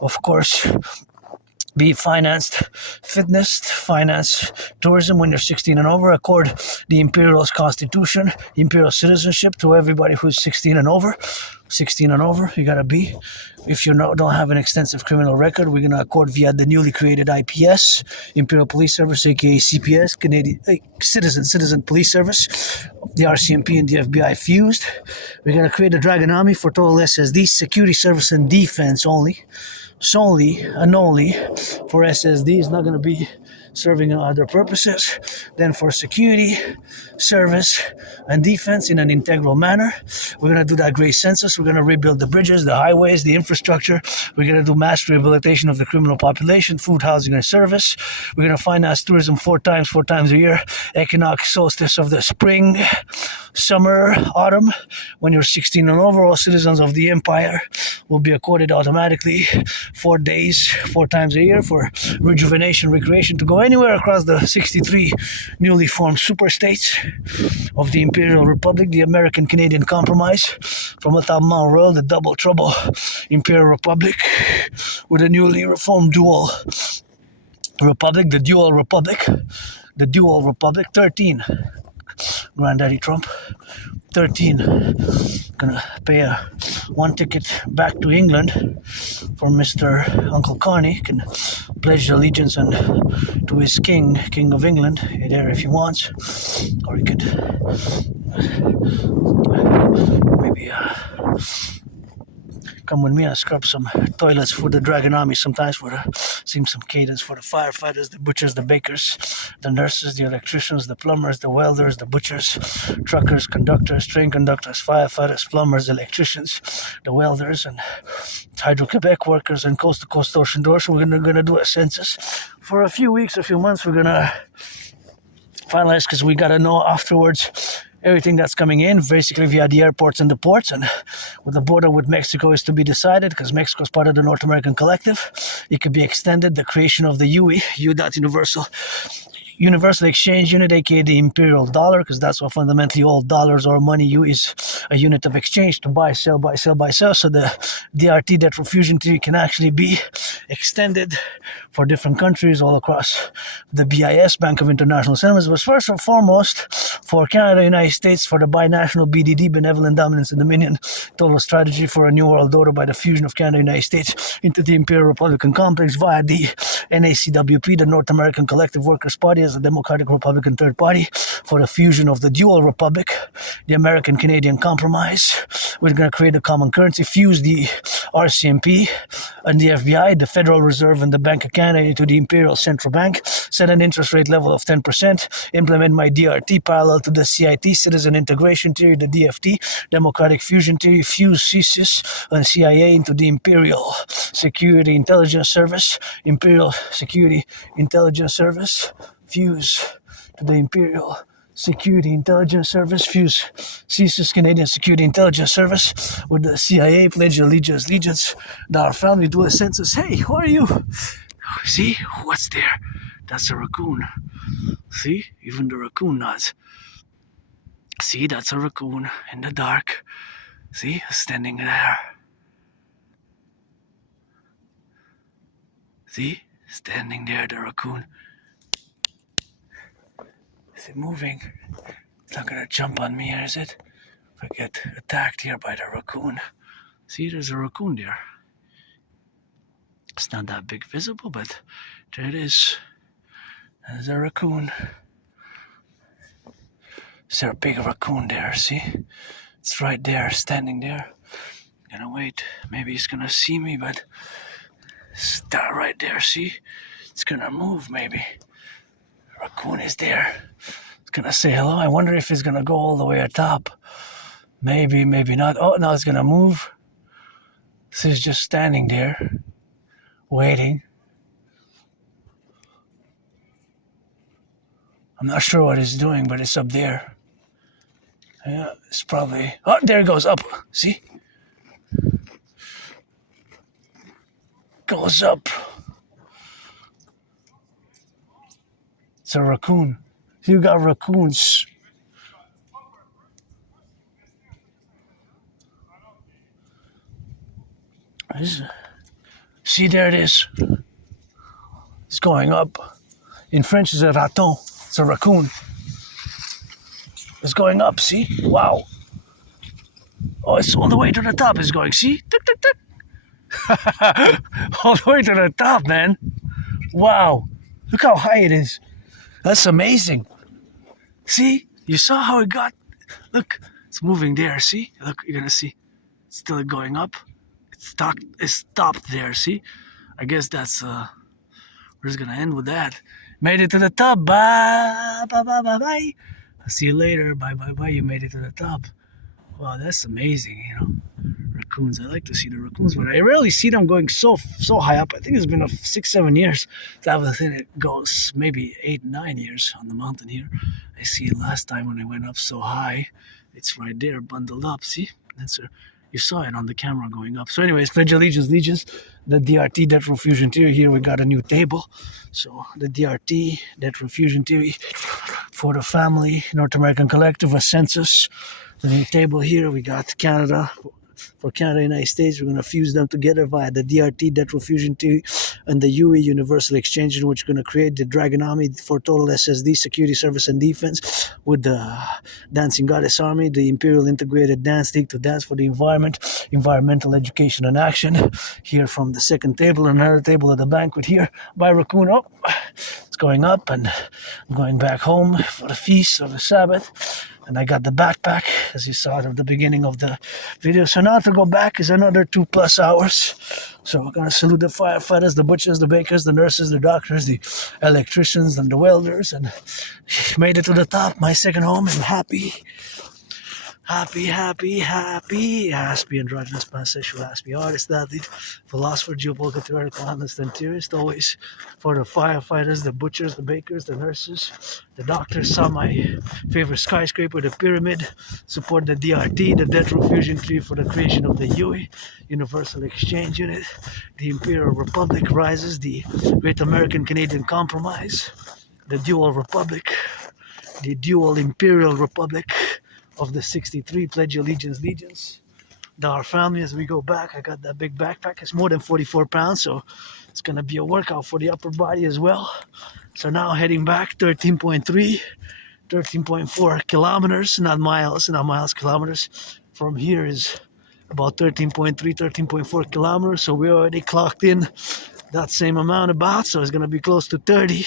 of course, be financed fitness, finance tourism when you're 16 and over, accord the Imperial's Constitution, Imperial citizenship to everybody who's 16 and over. You gotta be. If you don't have an extensive criminal record, we're gonna accord via the newly created IPS, Imperial Police Service, aka CPS, Canadian Citizen Police Service. the RCMP and the FBI fused. We're going to create a Dragon Army for total SSD, security, service, and defense only. Solely and only for SSD. It's not going to be serving other purposes. Then for security, service, and defense in an integral manner. We're going to do that great census. We're going to rebuild the bridges, the highways, the infrastructure. We're going to do mass rehabilitation of the criminal population, food, housing, and service. We're going to finance tourism four times a year. Equinox, solstice of the spring, summer, autumn. When you're 16 and over, all citizens of the empire will be accorded automatically 4 days, 4 times a year for rejuvenation, recreation, to go anywhere across the 63 newly formed super states of the Imperial Republic, the American Canadian Compromise, from atop Mount Royal, the double trouble Imperial Republic, with a newly reformed dual republic, the dual republic, 13. Granddaddy Trump, 13. Gonna pay one ticket back to England for Mr. Uncle Carney. Can pledge allegiance to his king of England there if he wants, or he could maybe come with me and scrub some toilets for the Dragon Army sometimes, sing some cadence for the firefighters, the butchers, the bakers, the nurses, the electricians, the plumbers, the welders, the butchers, truckers, conductors, train conductors, firefighters, plumbers, electricians, the welders, and Hydro-Quebec workers, and coast-to-coast ocean doors. We're gonna do a census for a few weeks, a few months. We're gonna finalize, because we gotta know afterwards everything that's coming in, basically via the airports and the ports, and with the border with Mexico is to be decided, because Mexico is part of the North American Collective. It could be extended, the creation of the UE, Universal Exchange Unit, aka the Imperial Dollar, because that's what fundamentally all dollars or money is, a unit of exchange to buy, sell, buy, sell, buy, sell. So the DRT, debt refusion theory, can actually be extended for different countries all across the BIS, Bank of International Settlements. But first and foremost, for Canada, United States, for the binational BDD, Benevolent Dominance and Dominion, total strategy for a new world order by the fusion of Canada and United States into the Imperial Republican complex via the N.A.C.W.P, the North American Collective Workers' Party, as a Democratic Republican third party, for the fusion of the dual republic, the American Canadian Compromise. We're going to create a common currency, fuse the RCMP and the FBI, the Federal Reserve and the Bank of Canada into the Imperial Central Bank, set an interest rate level of 10%, implement my DRT parallel to the CIT, Citizen Integration Theory, the DFT, Democratic Fusion Theory, fuse CSIS and CIA into the Imperial Security Intelligence Service, Imperial Security Intelligence Service, fuse to the Imperial Security Intelligence Service, fuse CSIS, Canadian Security Intelligence Service, with the CIA, pledge allegiance, our family, do a census. Hey, who are you? See, what's there? That's a raccoon. See, even the raccoon nods. See, that's a raccoon in the dark. See, standing there. See, standing there, the raccoon. Is it moving? It's not gonna jump on me, is it? If I get attacked here by the raccoon. See, there's a raccoon there. It's not that big visible, but there it is. There's a raccoon. Is there a big raccoon there? See? It's right there, standing there. Gonna wait. Maybe he's gonna see me, but it's that right there, see? It's gonna move, maybe. Raccoon is there. It's gonna say hello. I wonder if it's gonna go all the way atop. Maybe, maybe not. Oh, now it's gonna move. So he's just standing there, waiting. I'm not sure what he's doing, but it's up there. Yeah, it's probably... Oh, there it goes, up. See? Goes up. It's a raccoon. You got raccoons. See, there it is. It's going up. In French, it's a raton. It's a raccoon. It's going up, see? Wow. Oh, it's all the way to the top. It's going, see? Tick, tick, tick. All the way to the top, man. Wow. Look how high it is. That's amazing. See? You saw how it got Look, it's moving there, see? Look, you're gonna see. It's still going up. It's stopped there, see? I guess that's, we're just gonna end with that. Made it to the top. Bye, bye, bye, bye, bye. I'll see you later. Bye, bye, bye. You made it to the top. Wow, that's amazing, you know. Raccoons. I like to see the raccoons, but I rarely see them going so high up. I think it's been 6-7 years. That was thing that goes maybe 8-9 years on the mountain here. I see it last time when I went up so high. It's right there, bundled up. See, that's you saw it on the camera going up. So, anyways, pledge allegiance, legions. The DRT debt refusion theory. Here we got a new table. So the DRT debt refusion theory for the family, North American Collective, a census. The new table here, we got Canada. For Canada and United States, we're going to fuse them together via the DRT, debt refusion theory, and the UE, Universal Exchange, in which we're going to create the Draconis for total SSD, security, service, and defense, with the Dancing Goddess Army, the Imperial Integrated Dance League to dance for the environment, environmental education and action. Here from the second table, another table at the banquet here by Raccoon. Oh, it's going up, and I'm going back home for the feast of the Sabbath. And I got the backpack, as you saw at the beginning of the video. So now to go back is another 2+ hours. So we're going to salute the firefighters, the butchers, the bakers, the nurses, the doctors, the electricians, and the welders. And made it to the top, my second home, and happy. Aspie, androgynous, pansexual, Aspie, artist, athlete, philosopher, geopolitical, theoretical, analyst, and theorist. Always for the firefighters, the butchers, the bakers, the nurses, the doctors. Saw my favorite skyscraper, the pyramid. Support the DRT, the debt refusion tree for the creation of the UE, Universal Exchange Unit. The Imperial Republic rises, the Great American Canadian Compromise, the Dual Republic, the Dual Imperial Republic of the 63, pledge allegiance, legions. Our family, as we go back, I got that big backpack. It's more than 44 pounds, so it's going to be a workout for the upper body as well. So now heading back, 13.4 kilometers, not miles, kilometers. From here is about 13.3, 13.4 kilometers, so we already clocked in that same amount about, so it's going to be close to 30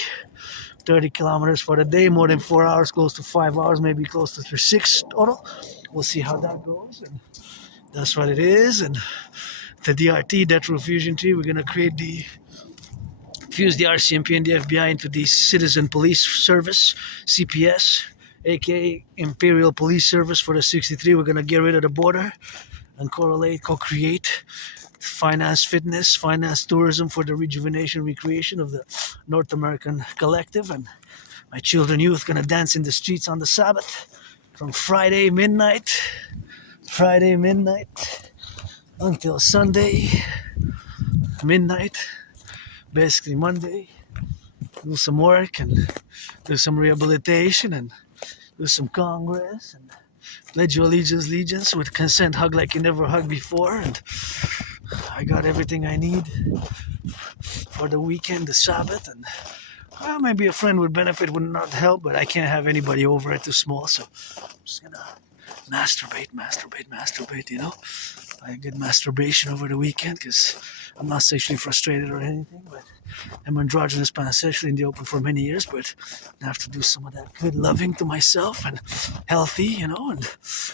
kilometers for the day, more than 4 hours, close to 5 hours, maybe close to 6 total. We'll see how that goes, and that's what it is. And the DRT, debt refusion tree, we're going to fuse the RCMP and the FBI into the Citizen Police Service, CPS, aka Imperial Police Service for the 63. We're going to get rid of the border and co-create finance fitness, finance tourism for the rejuvenation, recreation of the North American Collective. And my children, youth, gonna dance in the streets on the Sabbath from Friday midnight until Sunday midnight, basically Monday. Do some work and do some rehabilitation and do some Congress and pledge your allegiance, legions with consent, hug like you never hugged before. And I got everything I need for the weekend, the Sabbath, and well, maybe a friend would benefit, would not help, but I can't have anybody over, it's too small, so I'm just gonna masturbate, you know. I get masturbation over the weekend because I'm not sexually frustrated or anything, but I'm androgynous, pansexual in the open for many years, but I have to do some of that good loving to myself and healthy, you know, and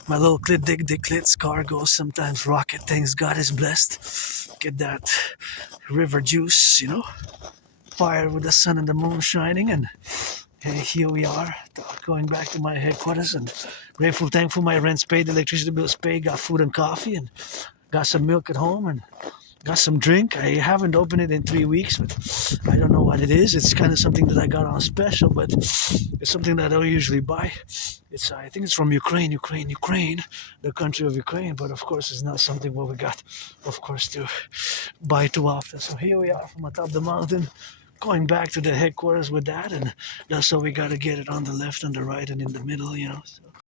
my little clit, dick, scar goes sometimes rocket, thanks God is blessed. Get that river juice, you know, fire with the sun and the moon shining, and here we are, going back to my headquarters, and grateful, thankful my rent's paid, electricity bill's paid, got food and coffee, and got some milk at home, and got some drink. I haven't opened it in 3 weeks, but I don't know what it is. It's kind of something that I got on special, but it's something that I don't usually buy. I think it's from Ukraine, the country of Ukraine, but of course it's not something what we got, of course, to buy too often. So here we are from atop the mountain, going back to the headquarters with that, and that's how we got to get it on the left and the right and in the middle, you know. So